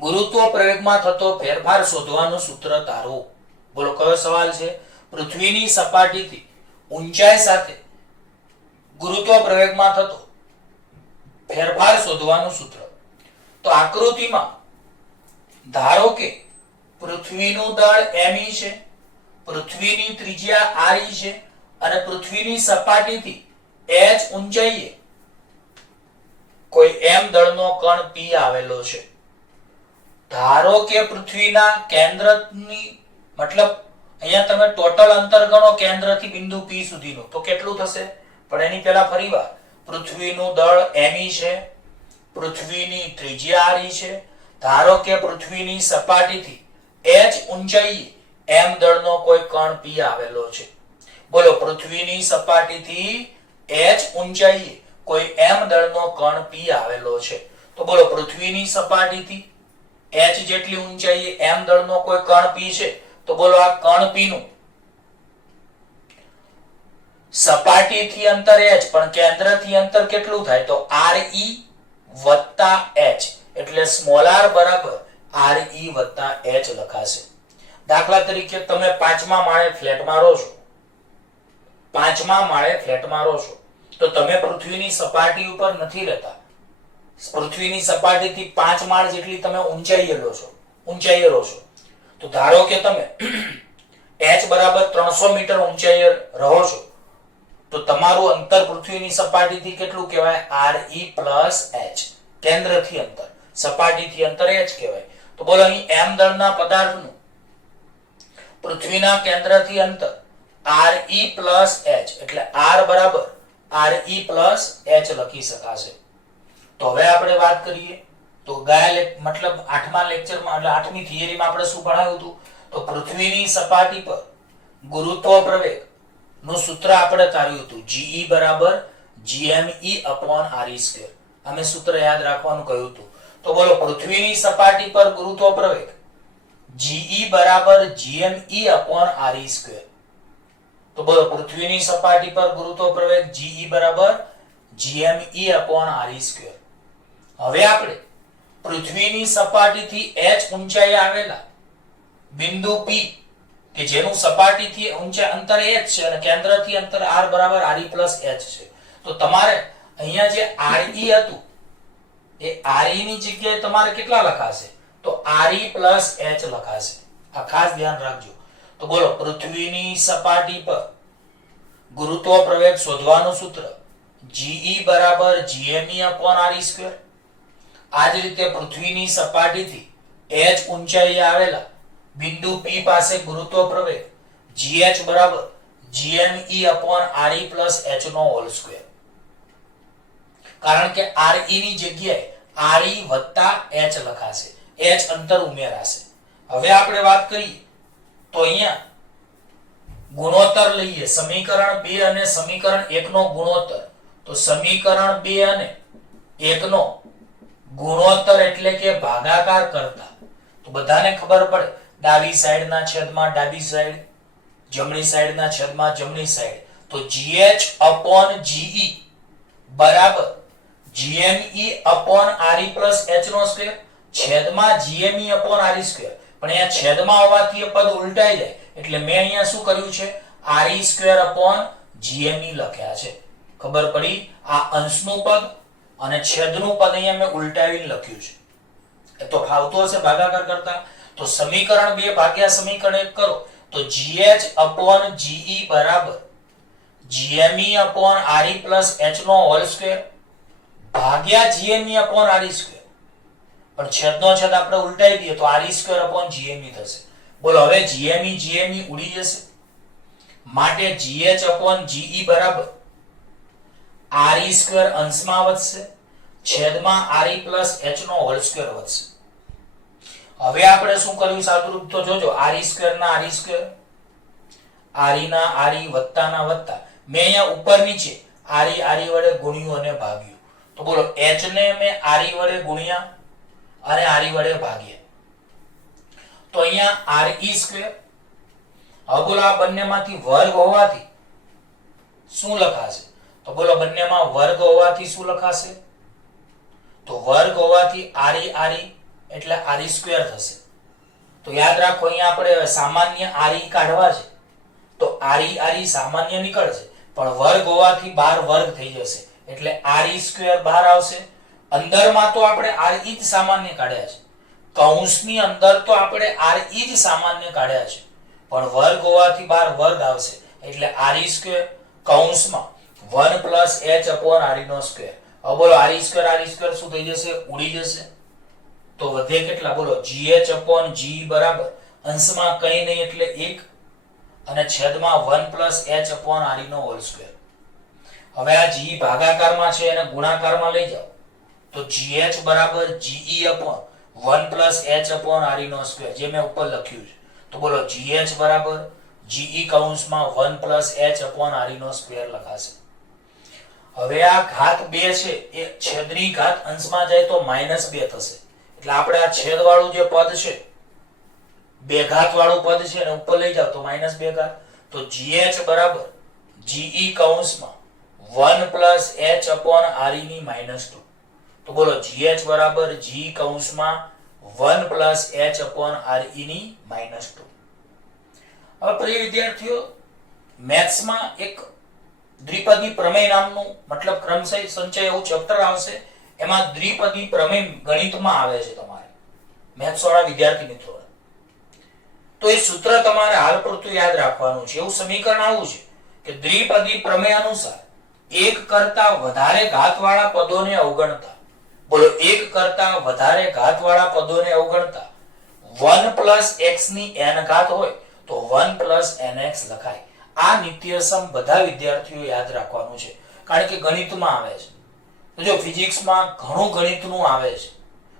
ગુરુત્વ પ્રવેગમાં થતો ફેરફાર શોધવાનું સૂત્ર તારો. બોલો કયો સવાલ છે? પૃથ્વીની સપાટીથી ઊંચાઈ સાથે ગુરુત્વ પ્રવેગમાં થતો ફેરફાર શોધવાનું સૂત્ર. તો આકૃતિમાં ધારો કે પૃથ્વીનું દળ me છે, પૃથ્વીની ત્રિજ્યા re છે અને પૃથ્વીની સપાટીથી h ઊંચાઈએ કોઈ m દળનો કણ p આવેલો છે. ધારો કે પૃથ્વીના કેન્દ્રની મતલબ અહીંયા તમે ટોટલ અંતર ગણો કેન્દ્રથી બિંદુ p સુધીનું તો કેટલું થશે? પણ એની પહેલા ફરીવાર પૃથ્વીનું દળ me છે, પૃથ્વીની ત્રિજ્યા re છે. ધારો કે પૃથ્વીની સપાટીથી h ઊંચાઈએ m દળનો કોઈ કણ p આવેલો છે. બોલો પૃથ્વીની સપાટીથી h ઊંચાઈએ કોઈ m દળનો કણ p આવેલો છે. તો બોલો પૃથ્વીની સપાટીથી h જેટલી ઊંચાઈએ m દળનો કોઈ કણ p છે. તો બોલો આ કણ p નું સપાટીથી અંતર h પણ કેન્દ્રથી અંતર કેટલું થાય? તો re વત્તા h એટલે સ્મોલ r બરાબર re વત્તા h લખાશે. દાખલા તરીકે તમે પાંચમા માળે ફ્લેટમાં રહો છો, તો તમે પૃથ્વીની સપાટી ઉપર નથી રહેતા. પૃથ્વીની સપાટીથી 5 માળ જેટલી તમે ઊંચાઈએ રહો છો. તો ધારો કે તમે h બરાબર 300 મીટર ઊંચાઈએ રહો છો, તો તમારું અંતર પૃથ્વીની સપાટીથી કેટલું કહેવાય? re + h. કેન્દ્રથી અંતર, સપાટીથી અંતર h કહેવાય. તો બોલો અહીં m દળના પદાર્થનું પૃથ્વીના કેન્દ્રથી અંતર re + h એટલે r બરાબર re + h લખી શકાશે. તો હવે આપણે વાત કરીએ તો ગયા મતલબ 8મા લેક્ચરમાં એટલે 8મી થિયરીમાં આપણે શું ભણાવ્યું હતું? તો પૃથ્વીની સપાટી પર ગુરુત્વ પ્રવેગ નું સૂત્ર આપણે તાર્યું હતું Ge = gme/re². અમે સૂત્ર યાદ રાખવાનું કહ્યું હતું. તો બોલો પૃથ્વીની સપાટી પર ગુરુત્વ પ્રવેગ Ge = gme/re². તો બોલો પૃથ્વીની સપાટી પર ગુરુત્વ પ્રવેગ Ge = gme/re². હવે આપણે પૃથ્વીની સપાટીથી h ઊંચાઈ આવેલા બિંદુ P કે જેનું સપાટીથી ઊંચા અંતર h છે અને કેન્દ્રથી અંતર r = re + h છે. તો તમારે અહીંયા જે re હતું એ re ની જગ્યાએ તમારે કેટલા લખાશે? તો re + h લખાશે. આ ખાસ ધ્યાન રાખજો. તો બોલો પૃથ્વીની સપાટી પર ગુરુત્વ પ્રવેગ શોધવાનું સૂત્ર Ge = gme/re². આ જ રીતે પૃથ્વીની સપાટીથી h ઊંચાઈએ આવેલા બિંદુ P પાસે ગુરુત્વ પ્રવેગ gh = gme/re + h². કારણ કે re ની જગ્યાએ re + h લખાશે. h અંતર ઉમેરાશે. હવે આપણે વાત કરીએ તો અહીંયા ગુણોત્તર લઈએ સમીકરણ 2 અને સમીકરણ 1 નો ગુણોત્તર. તો સમીકરણ 2 અને 1 નો ગુણોત્તર એટલે કે ભાગાકાર કરતા તો બધાને ખબર પડે ડાબી સાઈડના છેદમાં ડાબી સાઈડ, જમણી સાઈડના છેદમાં જમણી સાઈડ. તો gh/ge બરાબર gme/re + h² છેદમાં gme/re². પણ અહીંયા છેદમાં હોવાથી એ પદ ઉલટાઈ જાય એટલે મેં અહીંયા શું કર્યું છે? re²/gme લખ્યા છે. ખબર પડી? આ અંશનું પદ અને છેદનું પદ અહીંયા મેં ઉલટાવીને લખ્યું છે. એ તો ફાવતો હશે ભાગાકાર કરતા. તો સમીકરણ 2 ભાગ્યા સમીકરણ 1 કરો તો gh/ge બરાબર gme/re + h² ભાગ્યા gme/re². પણ છેદનો છેદ આપણે ઉલટાઈ દઈએ તો re²/gme થશે. બોલો હવે gme ઉડી જશે. માટે gh/ge બરાબર re² અંશમાં વધશે છેદમાં re + h² વધશે. હવે આપણે શું કર્યું સાદુરૂપ? તો જોજો re² ના re², re ના re, વત્તા ના વત્તા. મેં અહીંયા ઉપર નીચે re વડે ગુણ્યું અને ભાગ્યું. તો બોલો h ને મેં re વડે ગુણ્યા અને re વડે ભાગ્યા. તો અહીંયા re². હવે બોલો આ બંનેમાંથી વર્ગ હોવાથી શું લખાશે? તો બોલો બંનેમાં વર્ગ હોવાથી શું લખાશે? તો વર્ગ હોવાથી re એટલે re² થશે. તો યાદ રાખો અહીંયા આપણે સામાન્ય re કાઢવા છે તો re સામાન્ય નીકળશે પણ વર્ગ હોવાથી બાર વર્ગ થઈ જશે એટલે re² બહાર આવશે. અંદરમાં તો આપણે re જ સામાન્ય કાઢ્યા છે. કૌંસની અંદર તો આપણે re જ સામાન્ય કાઢ્યા છે પણ વર્ગ હોવાથી બાર વર્ગ આવશે એટલે re² કૌંસમાં 1 + h/re². હવે બોલો re² શું થઈ જશે? ઉડી જશે. તો વધે કેટલા? બોલો gh/ge બરાબર અંશમાં કંઈ નહીં એટલે 1 અને છેદમાં 1 + h/re². હવે આ g ભાગાકારમાં છે એને ગુણાકારમાં લઈ જાઓ તો gh બરાબર ge/1 + h/re². જે મેં ઉપર લખ્યું છે. તો બોલો gh બરાબર ge કૌંસમાં 1 + h/re² લખાશે. હવે આ ઘાત 2 છે એ છેદની ઘાત અંશમાં જાય તો -2 થશે. એટલે આપણે આ છેદવાળું જે પદ છે બે ઘાત વાળું પદ છે ને ઉપર લઈ જાવ તો -2 ઘાત. તો gh બરાબર ge કૌંસમાં 1 + h/re². તો બોલો gh બરાબર g કૌંસમાં 1 + h/re². હવે પ્રિય વિદ્યાર્થીઓ મેથ્સમાં એક દ્વિપદી પ્રમેય નામનું મતલબ ક્રમશઃ સંચય એવું ચેપ્ટર આવશે. એમાં દ્વિપદી પ્રમેય ગણિતમાં આવે છે તમારે મેથ્સ વાળા વિદ્યાર્થી મિત્રો. તો એ સૂત્ર તમારે હાલ પૂરતું યાદ રાખવાનું છે. એવું સમીકરણ આવું છે કે દ્વિપદી પ્રમેય અનુસાર એક કરતા વધારે ઘાતવાળા પદોને અવગણતા, બોલો, એક કરતા વધારે ઘાતવાળા પદોને અવગણતા 1 પ્લસ x ની n ઘાત હોય તો 1 પ્લસ nx લખાય. આ નિત્યસમ બધા વિદ્યાર્થીઓ યાદ રાખવાનું છે, કારણ કે ગણિતમાં આવે છે. તો જો ફિઝિક્સમાં ઘણું ગણિતનું આવે છે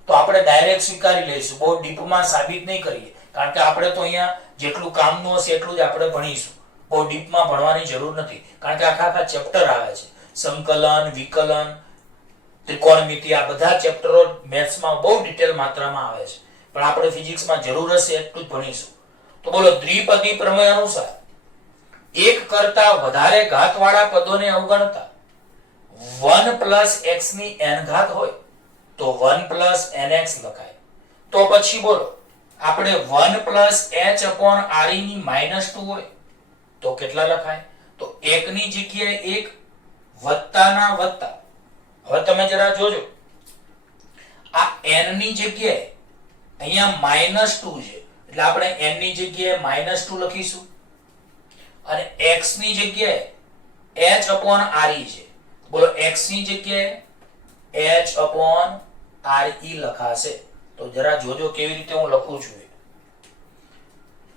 તો આપણે ડાયરેક્ટ સ્વીકારી લઈશું, બહુ ડીપમાં સાબિત નહીં કરીએ, કારણ કે આપણે તો અહીંયા જેટલું કામનું હશે એટલું જ આપણે ભણીશું. બહુ ડીપમાં ભણવાની જરૂર નથી, કારણ કે આખા ચેપ્ટર આવે છે. સંકલન, વિકલન, ત્રિકોણમિતિ, આ બધા ચેપ્ટરો મેથ્સમાં બહુ ડિટેલ માત્રામાં આવે છે, પણ આપણે ફિઝિક્સમાં જરૂર હશે એટલું જ ભણીશું. તો બોલો, દ્વિપદી પ્રમેય અનુસાર એક કરતા વધારે ઘાતવાળા પદોને અવગણતા 1 પ્લસ x ની n ઘાત હોય તો 1 પ્લસ nx લખાય. તો પછી બોલો, આપણે 1 પ્લસ h અપોન re ની -2 હોય તો કેટલા લખાય? તો 1 ની જગ્યાએ 1 વત્તાના વત્તા. હવે તમે જરા જોજો, આ n ની જગ્યાએ અહીંયા -2 છે, એટલે આપણે n ની જગ્યાએ -2 લખીશું, અને x ની જગ્યાએ h અપોન re છે. બોલો, x ની જગ્યાએ h અપોન re લખાશે. તો જરા જોજો કેવી રીતે હું લખું છું.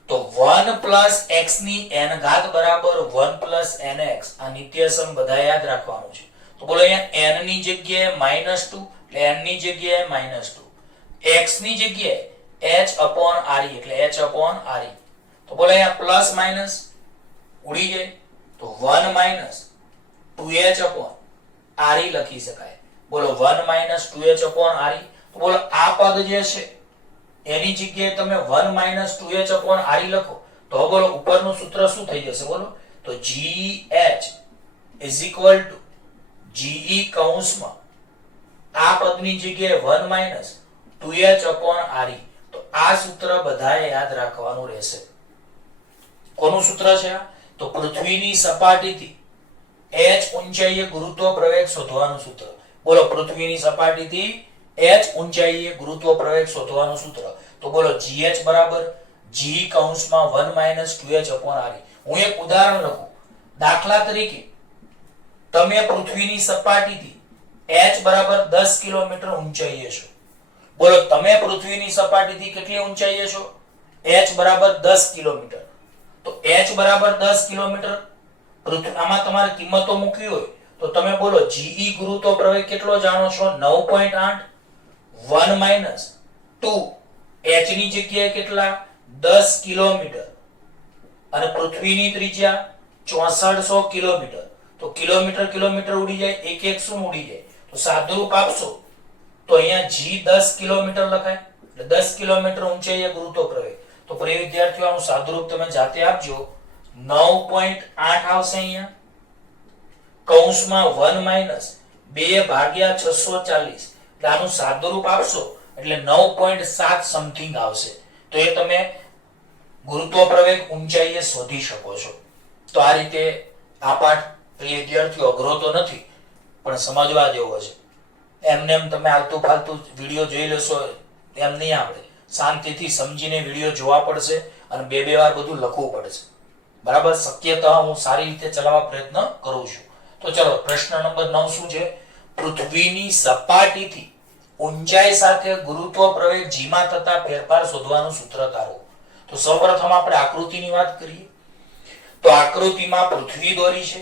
તો 1 પ્લસ x ની n ઘાત બરાબર 1 પ્લસ nx. આ નિત્યસમ બધા યાદ રાખવાનું છે. તો બોલો, અહીંયા n ની જગ્યાએ -2 એટલે n ની જગ્યાએ -2, x ની જગ્યાએ h અપોન re એટલે h અપોન re. તો બોલો, અહીંયા પ્લસ માઈનસ ઉડી જાય તો 1 માઈનસ 2h અપોન re લખી શકાય. બોલો, 1 2h અપોન re. તો બોલો, આ પદ જે છે એની જગ્યાએ તમે 1 2h અપોન re લખો તો બોલો ઉપરનું સૂત્ર શું થઈ જશે? બોલો, તો gh is equal to ge કૌંસમાં આ પદની જગ્યાએ 1 2h અપોન re. તો આ સૂત્ર બધાએ યાદ રાખવાનું રહેશે. કોનું સૂત્ર છે? તો પૃથ્વીની સપાટીથી h ઊંચાઈએ ગુરુત્વ પ્રવેગ શોધવાનું સૂત્ર. બોલો, પૃથ્વીની સપાટીથી h ઊંચાઈએ ગુરુત્વ પ્રવેગ શોધવાનું સૂત્ર. તો બોલો, gh બરાબર g કૌંસમાં 1 2h અપોન re. હું એક ઉદાહરણ લખું. દાખલા તરીકે તમે પૃથ્વીની સપાટીથી h બરાબર 10 કિલોમીટર ઊંચાઈએ છો. બોલો, તમે પૃથ્વીની સપાટીથી કેટલી ઊંચાઈએ છો? h બરાબર 10 કિલોમીટર. તો h બરાબર 10 કિલોમીટર, આમાં તમારે કિંમતો મૂકવી હોય તો તમે બોલો, ge ગુરુત્વ પ્રવેગ કેટલો જાણો છો? 9.8. 1 2 h ની જગ્યાએ કેટલા? 10 કિલોમીટર, અને પૃથ્વીની ત્રિજ્યા 6400 કિલોમીટર. તો કિલોમીટર કિલોમીટર ઉડી જાય, એક એક શું ઉડી જાય. તો સાદુરૂપ આપશો તો અહીંયા g 10 કિલોમીટર લખાય, એટલે 10 કિલોમીટર ઊંચાઈએ ગુરુત્વ પ્રવેગ. તો પ્રિય વિદ્યાર્થીઓ, આનું સાદુરૂપ તમે જાતે આપજો. 9.8 આવશે અહીંયા, કૌંસમાં 1 2 ભાગ્યા 640. એટલે આનું સાદુરૂપ આપશો એટલે 9.7 સમથિંગ આવશે. તો એ તમે ગુરુત્વ પ્રવેગ ઊંચાઈએ શોધી શકો છો. તો આ રીતે આ પાઠ પ્રિય વિદ્યાર્થીઓ અઘરો તો નથી, પણ સમજવા જેવો છે. એમને એમ તમે આલતુ ફાલતુ વિડીયો જોઈ લેશો એમ નહીં આવડે. શાંતિથી સમજીને વિડીયો જોવા પડશે અને બે વાર બધું લખવું પડશે. બરાબર? શક્યતા હું સારી રીતે ચલાવવા પ્રયત્ન કરું છું. તો ચલો, પ્રશ્ન નંબર 9 શું છે? પૃથ્વીની સપાટીથી ઊંચાઈ સાથે ગુરુત્વ પ્રવેગ g માં થતા ફેરફાર શોધવાનું સૂત્ર તારો. તો સૌપ્રથમ આપણે આકૃતિની વાત કરીએ. તો આકૃતિમાં પૃથ્વી દોરી છે,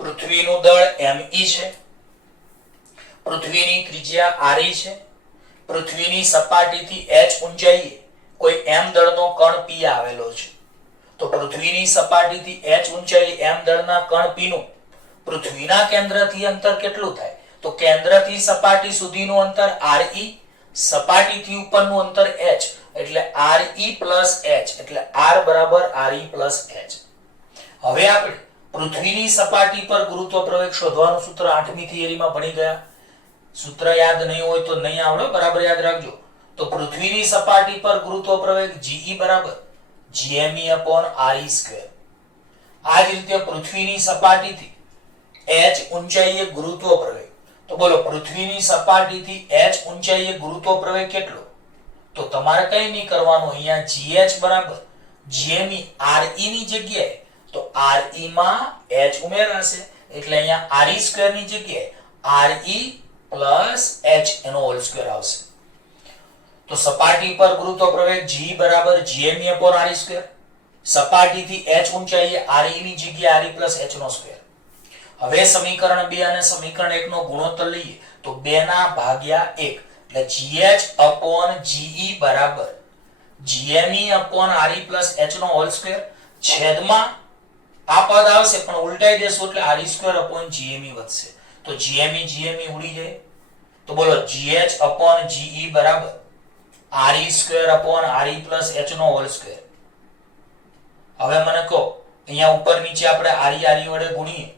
પૃથ્વીનું દળ me છે, પૃથ્વીની ત્રિજ્યા re છે, પૃથ્વીની સપાટીથી h ઊંચાઈએ કોઈ m દળનો કણ p આવેલો છે. તો પૃથ્વીની સપાટીથી h ઊંચાઈએ m દળના કણ p નું પૃથ્વીના કેન્દ્રથી અંતર કેટલું થાય? તો કેન્દ્રથી સપાટી સુધીનું અંતર re, સપાટીથી ઉપરનું અંતર h, એટલે re plus h, એટલે r બરાબર re plus h. હવે આપણે પૃથ્વીની સપાટી પર ગુરુત્વ પ્રવેગ શોધવાનું સૂત્ર 8મી થિયરીમાં ભણી ગયા. સૂત્ર યાદ નહીં હોય તો નહીં આવડે, બરાબર યાદ રાખજો. તો પૃથ્વીની સપાટી પર ગુરુત્વ પ્રવેગ ge બરાબર gme upon re સ્ક્વેર. આ જ રીતે પૃથ્વીની સપાટીથી h ઊંચાઈએ ગુરુત્વ પ્રવેગ. તો બોલો, પૃથ્વીની સપાટીથી h ઊંચાઈએ ગુરુત્વ પ્રવેગ કેટલો? તો તમારે કઈ નહીં કરવાનું, અહીંયા gh બરાબર gme re ની જગ્યાએ તો re માં h ઉમેરાશે એટલે અહીંયા re² ની જગ્યાએ re + h એનો હોલ સ્ક્વેર આવશે. તો સપાટી પર ગુરુત્વ પ્રવેગ g બરાબર gme/re². સપાટીથી h ઊંચાઈએ re ની જગ્યાએ re + h નો સ્ક્વેર. હવે સમીકરણ 2 અને સમીકરણ 1 નો ગુણોત્તર લઈએ તો 2 ના ભાગ્યા 1 એટલે gh/ge બરાબર gme/re + h નો હોલ સ્ક્વેર છેદમાં આ પદ આવશે પણ ઉલટાઈ દેશું એટલે re²/gme વધશે. તો gme ઉડી જાય. તો બોલો gh/ge બરાબર re²/re + h નો હોલ સ્ક્વેર. હવે મને કહો અહીંયા ઉપર નીચે આપણે re વડે ગુણીએ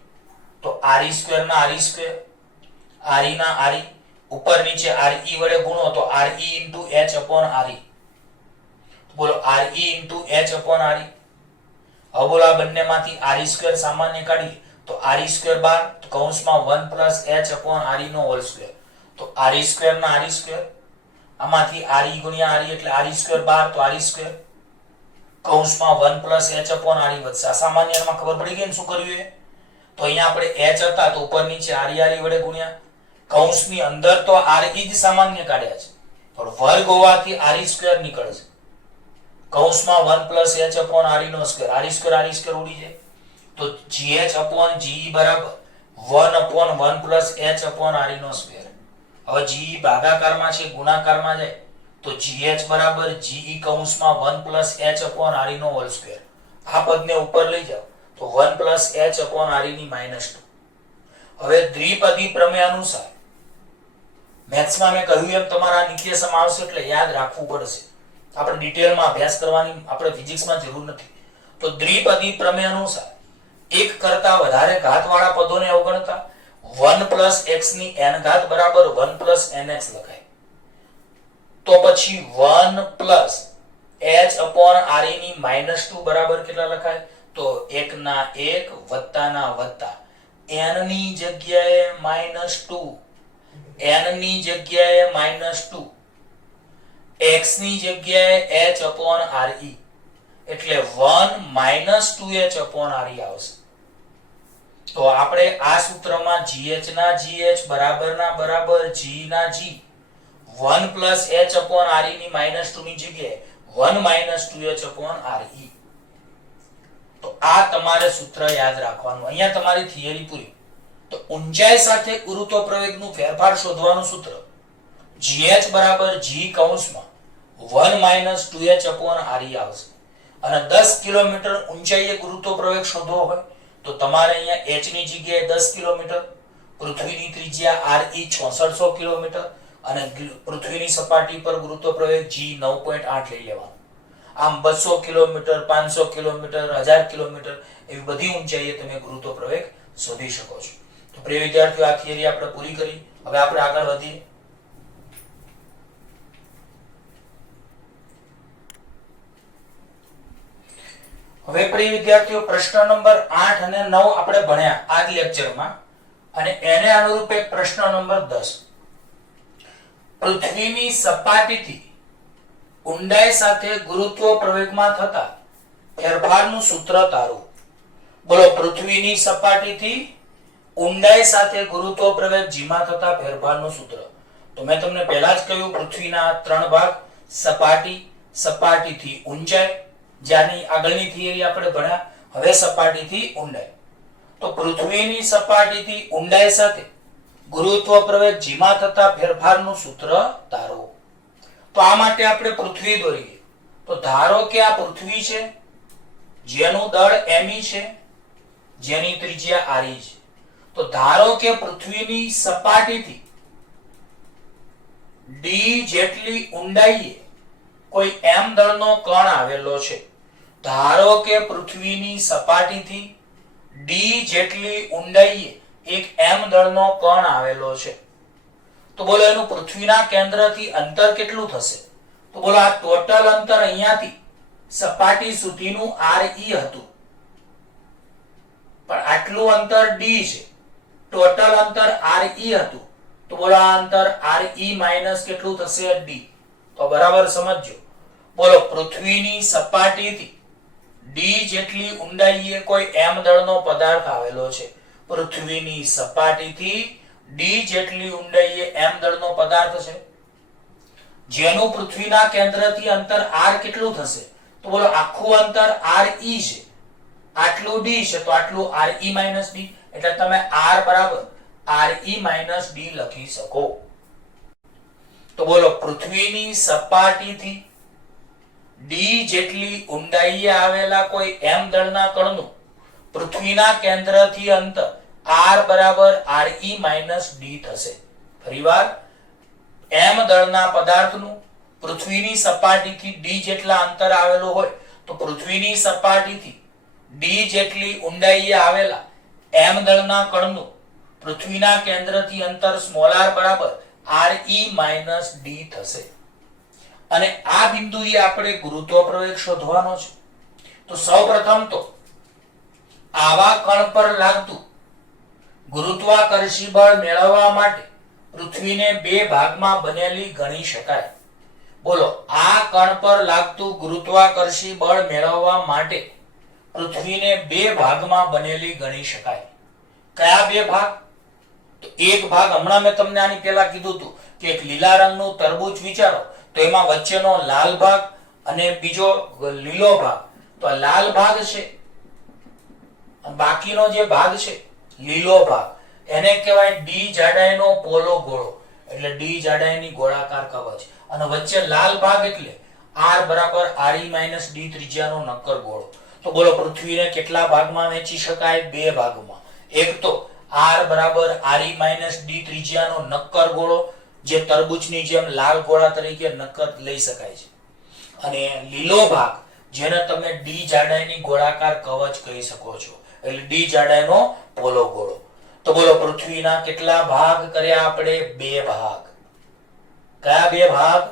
તો re² ના re², re ના re, ઉપર નીચે re વડે ગુણો તો re * h/re. બોલો re * h/re. હવે બોલો આ બંનેમાંથી re² સામાન્ય કાઢીએ તો re² બાર કૌંસમાં 1 + h/re નો હોલ સ્ક્વેર. તો re² ના re², આમાંથી re ગુણ્યા re એટલે re² બાર તો re² કૌંસમાં 1 + h/re વધશે. આ સામાન્યમાં ખબર પડી ગઈ ને શું કર્યું એ? તો અહીંયા આપણે h હતા તો ઉપર નીચે re વડે ગુણ્યા, કૌંસની અંદર તો re જ સામાન્ય કાઢ્યા છે પણ વર્ગ હોવાથી re² નીકળે છે. કૌંસમાં 1 + h/re નો સ્ક્વેર, re² ઉડી જાય. તો gh/ge બરાબર 1/1 + h/re નો સ્ક્વેર. હવે ge ભાગાકારમાં છે ગુણાકારમાં જાય તો gh બરાબર ge કૌંસમાં 1 + h/re નો હોલ સ્ક્વેર. આ પદને ઉપર લઈ જાઓ તો 1 + h/re ની -2. હવે દ્વિપદી પ્રમેય અનુસાર મેથ્સમાં મેં કહ્યું એમ તમારા નિત્યસમ આવશે એટલે યાદ રાખવું પડશે. આપણે ડિટેલમાં અભ્યાસ કરવાની આપણે ફિઝિક્સમાં જરૂર નથી. તો દ્વિપદી પ્રમેય અનુસાર એક કરતા વધારે ઘાતવાળા પદોને અવગણતા 1 + x ની n ઘાત બરાબર 1 + nx લખાય. તો પછી 1 + h/re ની -2 બરાબર કેટલા લખાય? તો 1 ના 1 વત્તા ના વત્તા n ની જગ્યાએ -2, n ની જગ્યાએ -2, x ની જગ્યાએ h/re એટલે 1 - 2h/re આવશે. તો આપણે આ સૂત્રમાં gh ના gh બરાબર ના બરાબર g ના g 1 + h/re ની -2 ની જગ્યાએ 1 - 2h/re. તો આ તમારે સૂત્ર યાદ રાખવાનું. અહીંયા તમારી થિયરી પૂરી. તો ઊંચાઈ સાથે ગુરુત્વ પ્રવેગનું ફેરફાર શોધવાનું સૂત્ર gh બરાબર g કૌંસમાં 1 - 2h/re આવશે. અને 10 કિલોમીટર ઊંચાઈએ ગુરુત્વ પ્રવેગ શોધવો હોય તો તમારે અહીંયા h ની જગ્યાએ 10 કિલોમીટર, પૃથ્વીની ત્રિજ્યા re 6600 કિલોમીટર અને પૃથ્વીની સપાટી પર ગુરુત્વ પ્રવેગ g 9.8 લઈ લેવાનો. આમ 200 કિલોમીટર, 500 કિલોમીટર, 1000 કિલોમીટર એવી બધી ઊંચાઈએ તમે ગુરુત્વ પ્રવેગ શોધી શકો છો. તો પ્રિય વિદ્યાર્થીઓ, આ થિયરી આપણે પૂરી કરી. હવે આપણે આગળ વધીએ. હવે પ્રિય વિદ્યાર્થીઓ, પ્રશ્ન નંબર 8 અને 9 આપણે ભણ્યા આ જ લેક્ચરમાં અને એને અનુરૂપ એક પ્રશ્ન નંબર 10. પૃથ્વીની સપાટીથી ઊંડાઈ સાથે ગુરુત્વ પ્રવેગમાં થતા ફેરફારનું સૂત્ર તારો. બોલો, પૃથ્વીની સપાટીથી ઊંડાઈ સાથે ગુરુત્વ પ્રવેગ g માં થતા ફેરફારનું સૂત્ર. તો મેં તમને પહેલા જ કહ્યું પૃથ્વીના 3 ભાગ, સપાટી, સપાટીથી ઊંચાઈ, જ્યાંની આગળની થિયરી આપણે ભણ્યા. હવે સપાટીથી ઊંડાઈ. તો પૃથ્વીની સપાટીથી ઊંડાઈ સાથે ગુરુત્વ પ્રવેગ g માં થતા ફેરફારનું સૂત્ર તારો. તો આ માટે આપણે પૃથ્વી દોરીએ. તો ધારો કે આ પૃથ્વી છે જેનું દળ me છે, જેની ત્રિજ્યા re છે. તો ધારો કે પૃથ્વીની સપાટીથી d જેટલી ઊંડાઈએ કોઈ m દળનો કણ આવેલો છે. ધારો કે પૃથ્વીની સપાટીથી d જેટલી ઊંડાઈએ એક m દળનો કણ આવેલો છે. તો બોલો એનું પૃથ્વીના કેન્દ્રથી અંતર કેટલું થશે? તો બોલો આ ટોટલ અંતર અહીંયાથી સપાટી સુધીનું re હતું પણ આટલું અંતર d છે. ટોટલ અંતર re હતું તો બોલો આ અંતર re માઈનસ કેટલું થશે? d. તો બરાબર સમજજો. બોલો, પૃથ્વીની સપાટીથી ડી જેટલી ઊંડાઈએ કોઈ m દળનો પદાર્થ આવેલો છે. પૃથ્વીની સપાટીથી ડી જેટલી ઊંડાઈએ m દળનો પદાર્થ છે, જેનું પૃથ્વીના કેન્દ્રથી અંતર r કેટલું થશે? તો બોલો આખું અંતર re છે, આટલું d છે, તો આટલું re - d, એટલે તમે r બરાબર re - d લખી શકો. તો બોલો પૃથ્વીની સપાટીથી ડી જેટલી ઊંડાઈએ આવેલા કોઈ m દળના કણનું પૃથ્વીના કેન્દ્રથી અંતર r બરાબર re - d થશે. ફરીવાર m દળના પદાર્થનું પૃથ્વીની સપાટીથી d જેટલા અંતર આવેલું હોય તો પૃથ્વીની સપાટીથી d જેટલી ઊંડાઈએ આવેલા m દળના કણનું પૃથ્વીના કેન્દ્રથી અંતર r બરાબર re - d થશે. અને આ બિંદુએ આપણે ગુરુત્વ પ્રવેગ શોધવાનો છે. તો સૌપ્રથમ તો આવા કણ પર લાગતું ગુરુત્વાકર્ષી બળ મેળવવા માટે પૃથ્વીને બે ભાગમાં બનેલી ગણી શકાય. બોલો આ કણ પર લાગતું ગુરુત્વાકર્ષી બળ મેળવવા માટે પૃથ્વીને બે ભાગમાં બનેલી ગણી શકાય. કયા બે ભાગ? તો એક ભાગ હમણાં મેં તમને આની પહેલા કીધું હતું કે એક લીલા રંગનું તરબૂચ વિચારો, તો એમાં વચ્ચેનો લાલ ભાગ અને બીજો લીલો ભાગ. તો આ લાલ ભાગ છે, બાકીનો જે ભાગ છે લીલો ભાગ, એને કહેવાય ડી જાડાઈનો પોલો ગોળો, એટલે ડી જાડાઈની ગોળાકાર કવચ. અને વચ્ચે લાલ ભાગ એટલે r બરાબર re - d ત્રિજ્યાનો નક્કર ગોળો. તો બોલો પૃથ્વીને કેટલા ભાગમાં વહેંચી શકાય? બે ભાગમાં. એક તો r બરાબર re - d ત્રિજ્યાનો નક્કર ગોળો, જે તરબૂચની જેમ લાલ ગોળા તરીકે નક્કર લઈ શકાય છે, અને લીલો ભાગ જેને તમે ડી જાડાઈની ગોળાકાર કવચ કહી શકો છો, એટલે ડી જાડાઈનો પોલો ગોળો. તો બોલો પૃથ્વીના કેટલા ભાગ કર્યા આપણે? બે ભાગ. કયા બે ભાગ?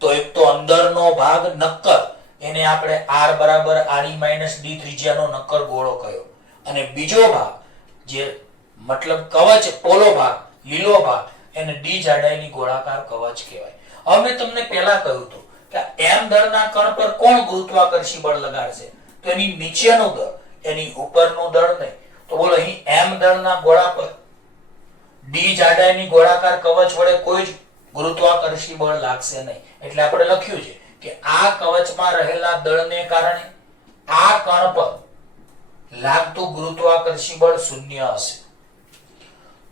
તો એક તો અંદરનો ભાગ નક્કર, એને આપણે r બરાબર re - d ત્રિજ્યાનો નક્કર ગોળો કહ્યો, અને બીજો ભાગ જે મતલબ કવચ પોલો ભાગ લીલો ભાગ, એને ડી જાડાઈની ગોળાકાર કવચ કહેવાય. હવે મેં તમને પહેલા કહ્યું હતું કે m દળના કણ પર કોણ ગુરુત્વાકર્ષી બળ લગાડશે? તો એની નીચેનું દળ, એની ઉપરનું દળ નહીં. તો બોલો અહીં m દળના ગોળા પર ડી જાડાઈની ગોળાકાર કવચ વડે કોઈ જ ગુરુત્વાકર્ષી બળ લાગશે નહીં. એટલે આપણે લખ્યું છે કે આ કવચમાં રહેલા દળને કારણે આ કણ પર લાગતું ગુરુત્વાકર્ષી બળ શૂન્ય હશે.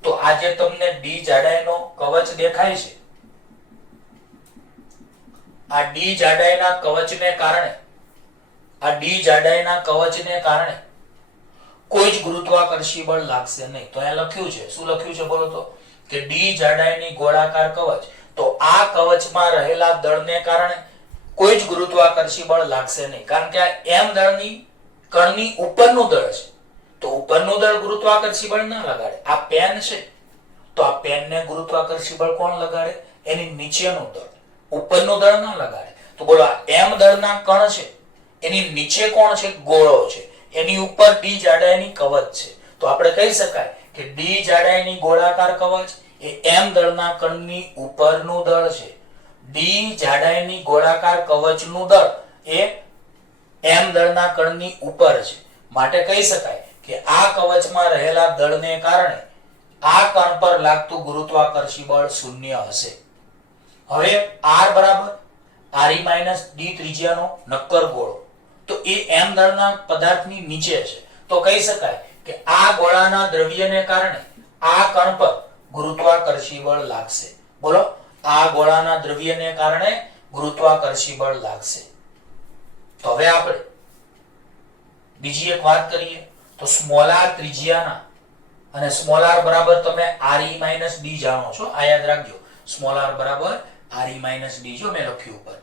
તો આજે તમને ડી જાડાઈનો કવચ દેખાય છે, આ ડી જાડાઈના કવચને કારણે કોઈ જ ગુરુત્વાકર્ષી બળ લાગશે નહીં. તો અહીંયા લખ્યું છે, શું લખ્યું છે બોલો તો, કે ડી જાડાઈની ગોળાકાર કવચ. તો આ કવચમાં રહેલા દળને કારણે કોઈ જ ગુરુત્વાકર્ષી બળ લાગશે નહીં, કારણ કે આ m દળની કણની ઉપરનું દળ છે. તો ઉપરનું દળ ગુરુત્વાકર્ષી બળ ના લગાડે. આ પેન છે, તો આ પેનને ગુરુત્વાકર્ષી બળ કોણ લગાડે? એની નીચેનું દળ, ઉપરનું દળ ના લગાડે. તો બોલો આ m દળના કણ છે, એની નીચે કોણ છે? ગોળો છે, એની ઉપર ડી જાડાઈની કવચ છે. તો આપણે કહી શકાય કે ડી જાડાઈની ગોળાકાર કવચ એ m દળના કણની ઉપરનું દળ છે. ડી જાડાઈની ગોળાકાર કવચનું દળ એ m દળના કણની ઉપર છે. માટે કહી શકાય કે આ કવચમાં રહેલા દળને કારણે આ કણ પર લાગતું ગુરુત્વાકર્ષી બળ શૂન્ય હશે. હવે r બરાબર re - d ત્રિજ્યાનો નક્કર ગોળો, તો એ m દળના પદાર્થની નીચે છે. તો કહી શકાય કે આ ગોળાના દ્રવ્યને કારણે આ કણ પર ગુરુત્વાકર્ષી બળ લાગશે. બોલો આ ગોળાના દ્રવ્યને કારણે ગુરુત્વાકર્ષી બળ લાગશે. તો હવે આપણે બીજી એક વાત કરીએ તો r ત્રિજ્યાના, અને r બરાબર તમે re - d જાણો છો, આ યાદ રાખજો, r બરાબર re - d જો મેં લખ્યું ઉપર.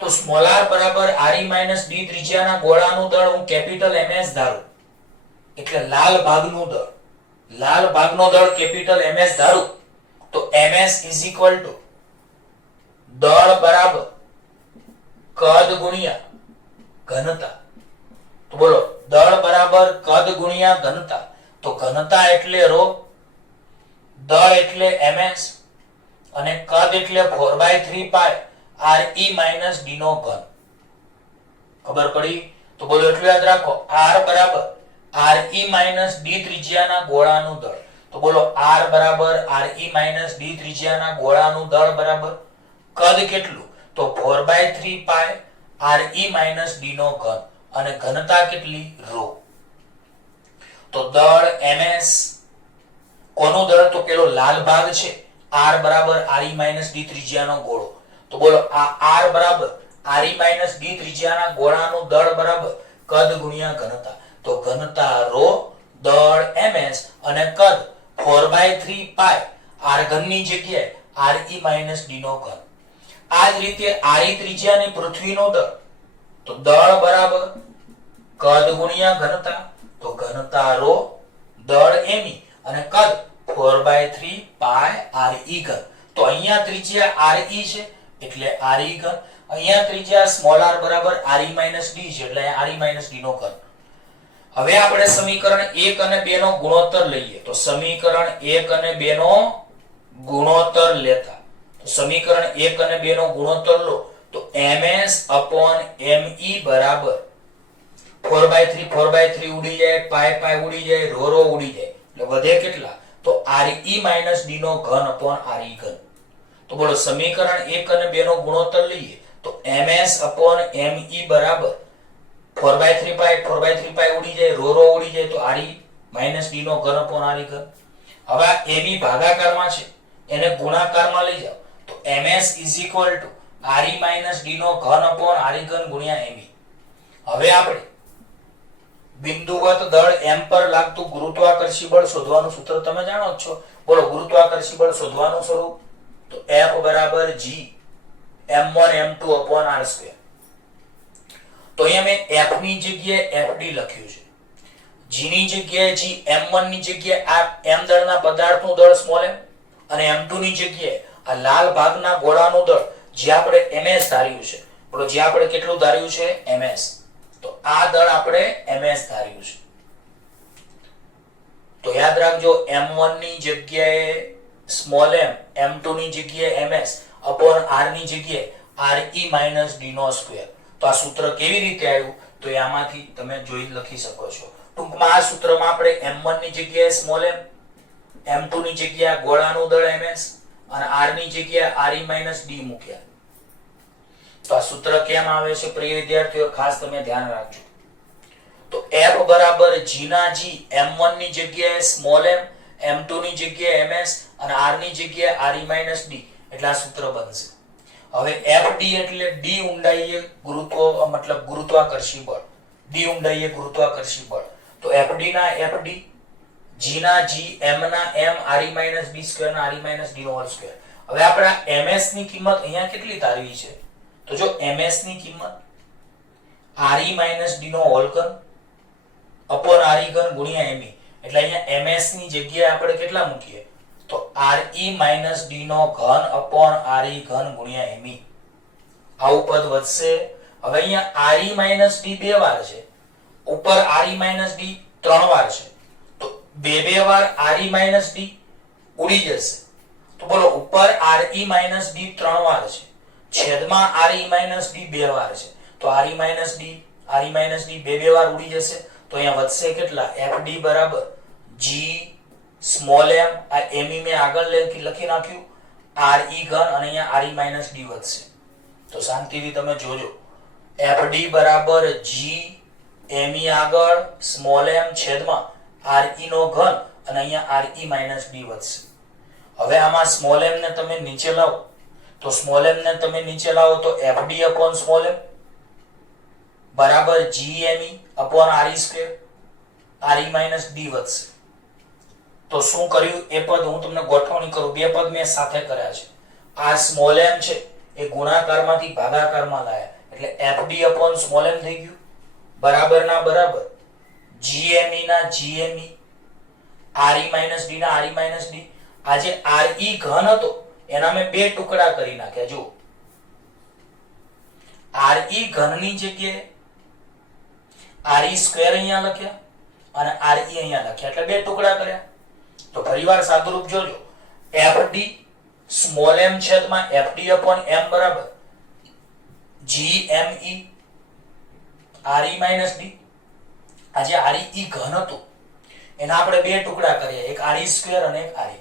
તો r બરાબર re - d ત્રિજ્યાના ગોળાનું દળ હું કેપિટલ ms ધારું, એટલે લાલ ભાગનો દળ કેપિટલ ms ધારું, તો ms દળ બરાબર કદ ગુણ્યા ઘનતા. તો બોલો દળ બરાબર કદ ગુણ્યા ઘનતા. તો ઘનતા એટલે ρ, દળ એટલે ms, અને કદ એટલે 4/3 પાઈ re - d નો ઘન. ખબર પડી? તો બોલો એટલું યાદ રાખો, r બરાબર re - d ત્રિજ્યાના ગોળાનું દળ. તો બોલો r બરાબર re - d ત્રિજ્યાના ગોળાનું દળ બરાબર કદ કેટલું? તો 4/3 પાઈ re - d નો ઘન અને ઘનતા કેટલી? ρ. તો દળ ms કોનું દળ? તો પેલો લાલ ભાગ છે r બરાબર re - d ત્રિજ્યાનો ગોળો. તો બોલો આ r બરાબર re - d ત્રિજ્યાના ગોળાનું દળ બરાબર કદ ગુણ્યા ઘનતા. તો ઘનતા ρ, દળ ms અને કદ 4/3 પાઈ r ઘનની જગ્યાએ re - d નો ઘન. આ જ રીતે re ત્રિજ્યાની પૃથ્વીનો દળ. તો દળ બરાબર કદ ગુણ્યા ઘનતા. તો ઘનતા ρ, દળ me અને કદ 4/3 પાઈ re ઘન. તો અહીંયા ત્રિજ્યા re છે એટલે re ઘન. અહીંયા ત્રિજ્યા સ્મોલ r બરાબર re - d છે એટલે re - d નો ઘન. હવે આપણે સમીકરણ 1 અને 2 નો ગુણોત્તર લઈએ. તો સમીકરણ 1 અને 2 નો ગુણોત્તર લેતા. તો સમીકરણ 1 અને 2 નો ગુણોત્તર લો તો ms/me બરાબર 4/3 ઉડી જાય, પાઈ ઉડી જાય, ρ ઉડી જાય. એટલે વધે કેટલા? તો re - d નો ઘન re ઘન. તો બોલો સમીકરણ 1 અને 2 નો ગુણોત્તર લઈએ તો ms/me બરાબર 4/3 પાઈ ઉડી જાય, ρ ઉડી જાય તો re - d નો ઘન re ઘન. હવે આ ab ભાગાકારમાં છે એને ગુણાકારમાં લઈ જાઓ તો ms re - d નો ઘન re ઘન ગુણ્યા ab. હવે આપણે બિંદુવત દળ m પર લાગતું ગુરુત્વાકર્ષી બળ શોધવાનું સૂત્ર તમે જાણો જ છો. બોલો ગુરુત્વાકર્ષી બળ શોધવાનું સ્વરૂપ. તો F બરાબર G m1 m2 r². તો અહીંયા મેં F ની જગ્યાએ FD લખ્યું છે, G ની જગ્યાએ G, m1 ની જગ્યાએ આ m દળના પદાર્થનું દળ સ્મોલ m અને m2 ની જગ્યાએ આ લાલ ભાગના ગોળાનું દળ જે આપણે ms ધાર્યું છે. બોલો જે આપણે કેટલું ધાર્યું છે? ms. તો આ દળ આપણે ms ધાર્યું છે. તો યાદ રાખજો m1 ની જગ્યાએ સ્મોલ m, m2 ની જગ્યાએ ms અપોન r ની જગ્યાએ re - d નો સ્ક્વેર. તો આ સૂત્ર કેવી રીતે આવ્યું? તો આમાંથી તમે જોઈ લખી શકો છો. ટૂંકમાં આ સૂત્રમાં આપણે m1 ની જગ્યાએ સ્મોલ m, m2 ની જગ્યાએ ગોળાનું દળ ms અને r ની જગ્યાએ re - d મૂક્યા. તો આ સૂત્ર કેમ આવે છે પ્રિય વિદ્યાર્થીઓ ખાસ તમે ધ્યાન રાખજો. તો F બરાબર G ના G, m1 ની જગ્યાએ સ્મોલ m, m2 ની જગ્યાએ ms અને r ની જગ્યાએ re - d એટલે આ સૂત્ર બનશે. હવે FD એટલે d ઊંડાઈએ ગુરુત્વાકર્ષી બળ. d ઊંડાઈએ ગુરુત્વાકર્ષી બળ. તો FD ના FD, G ના G, m ના m, re - d સ્ક્વેર ના re - d નો હોલ સ્ક્વેર. હવે આપણે ms ની કિંમત અહીંયા કેટલી ધારવી છે? તો જો ms ની કિંમત re - d નો હોલ ઘન અપોન re ઘન ગુણ્યા me. એટલે અહીંયા ms ની જગ્યાએ આપણે કેટલા મૂકીએ? તો re - d નો ઘન અપોન re ઘન ગુણ્યા me. આવું પદ વધશે. હવે અહીંયા re - d બે વાર છે, ઉપર re - d ત્રણ વાર છે. તો બે વાર re - d ઉડી જશે. તો બોલો ઉપર re - d ત્રણ વાર છે, છેદમાં re - d બે વાર છે. તો re - d બે વાર ઉડી જશે. તો અહીંયા વધશે કેટલા? FD બરાબર G સ્મોલ m, આ me મે આગળ લખી નાખ્યું, re ઘન અને અહીંયા re - d વધશે. તો શાંતિથી તમે જોજો. FD બરાબર G me આગળ સ્મોલ m છેદમાં re નો ઘન અને અહીંયા re - d વધશે. હવે આમાં સ્મોલ m ને તમે નીચે લાવો તો સ્મોલ m ને તમે નીચે લાવો તો FD અપોન સ્મોલ m બરાબર GME upon re square, re - d વધશે. તો શું કર્યું એ પદ હું તમને ગોઠવણી કરું. બે પદ મેં સાથે કર્યા છે. આ સ્મોલ m છે એ ગુણાકારમાંથી ભાગાકારમાં લાયા એટલે FD અપોન સ્મોલ m થઈ ગયું બરાબર ના બરાબર GME ના GME, re - d ના re - d. આ જે re ઘન હતો એના મેં બે ટુકડા કરી નાખ્યા. જો re ઘનની જગ્યાએ re સ્ક્વેર અહીંયા લખ્યા અને re અહીંયા લખ્યા એટલે બે ટુકડા કર્યા. તો ફરીવાર સાદુરૂપ જોજો. FD સ્મોલ m છેદમાં FD upon m બરાબર GME re માઇનસ ડી. આ જે re ઘન હતું એના આપણે બે ટુકડા કર્યા, એક re સ્ક્વેર અને એક re.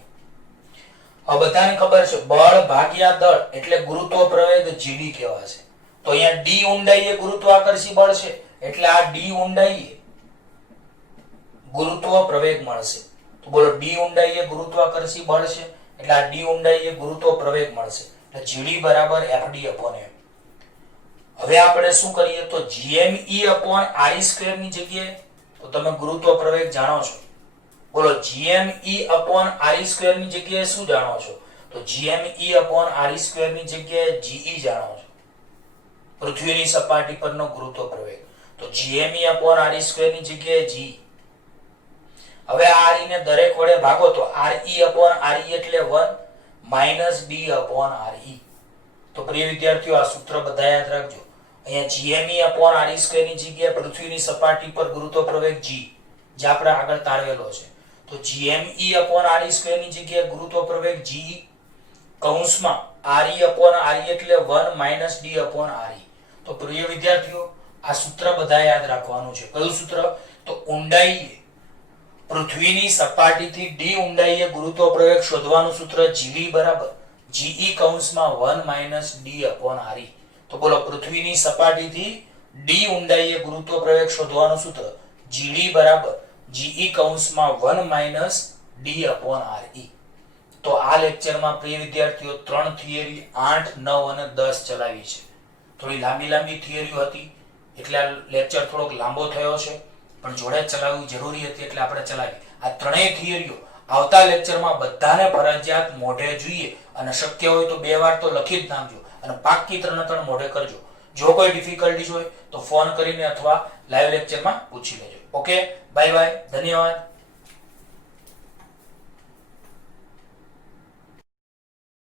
હવે બધાને ખબર છે બળ ભાગ્યા દળ એટલે ગુરુત્વ પ્રવેગ gd કહેવાશે. તો અહીંયા d ઊંડાઈએ ગુરુત્વાકર્ષી બળ છે એટલે આ d ઊંડાઈએ ગુરુત્વ પ્રવેગ મળશે. તો બોલો d ઊંડાઈએ ગુરુત્વાકર્ષી બળ છે એટલે આ d ઊંડાઈએ ગુરુત્વ પ્રવેગ મળશે. એટલે gd બરાબર fd upon m. હવે આપણે શું કરીએ તો gme upon re સ્ક્વેર ની જગ્યાએ તો તમે ગુરુત્વ પ્રવેગ જાણો છો. બોલો gme upon re સ્ક્વેર ની જગ્યાએ શું જાણો છો? તો gme upon re સ્ક્વેર ની જગ્યાએ ge જાણો છો, પૃથ્વીની સપાટી પરનો ગુરુત્વ પ્રવેગ. તો gme upon re સ્ક્વેર ની જગ્યાએ g. હવે આ re ને દરેક વડે ભાગો તો re upon re એટલે 1 minus d upon re. તો પ્રિય વિદ્યાર્થીઓ આ સૂત્ર બધા યાદ રાખજો. અહીંયા gme upon re સ્ક્વેર ની જગ્યાએ પૃથ્વીની સપાટી પર ગુરુત્વ પ્રવેગ g જે આપણે આગળ તારવેલો છે. તો gme upon re સ્ક્વેર ની જગ્યાએ ગુરુત્વ પ્રવેગ g કૌંસમાં re upon re એટલે 1 minus d upon re. તો પ્રિય વિદ્યાર્થીઓ આ સૂત્ર બધા યાદ રાખવાનું છે. કયું સૂત્ર? તો ઊંડાઈએ પૃથ્વીની સપાટીથી d ઊંડાઈએ ગુરુત્વ પ્રવેગ શોધવાનું સૂત્ર gv બરાબર ge કૌંસમાં 1 minus d upon re. તો બોલો પૃથ્વીની સપાટીથી d ઊંડાઈએ ગુરુત્વ પ્રવેગ શોધવાનું સૂત્ર gd બરાબર ge કૌંસમાં 1 minus d upon re. તો આ લેક્ચરમાં પ્રિય વિદ્યાર્થીઓ 3 થિયરી 8, 9 અને 10 ચલાવી છે. થોડી લાંબી થિયરીઓ હતી એટલે આ લેક્ચર થોડોક લાંબો થયો છે, પણ જોડે ચલાવવી જરૂરી હતી એટલે આપણે ચલાવી. આ ત્રણેય થિયરીઓ આવતા લેક્ચરમાં બધાને ફરજિયાત મોઢે જોઈએ અને શક્ય હોય તો 2 વાર તો લખી જ નાખજો અને પાક્કી 3 મોઢે કરજો. જો કોઈ ડિફિકલ્ટીઝ હોય તો ફોન કરીને અથવા લાઈવ લેક્ચરમાં પૂછી લેજો. ઓકે, બાય બાય, ધન્યવાદ.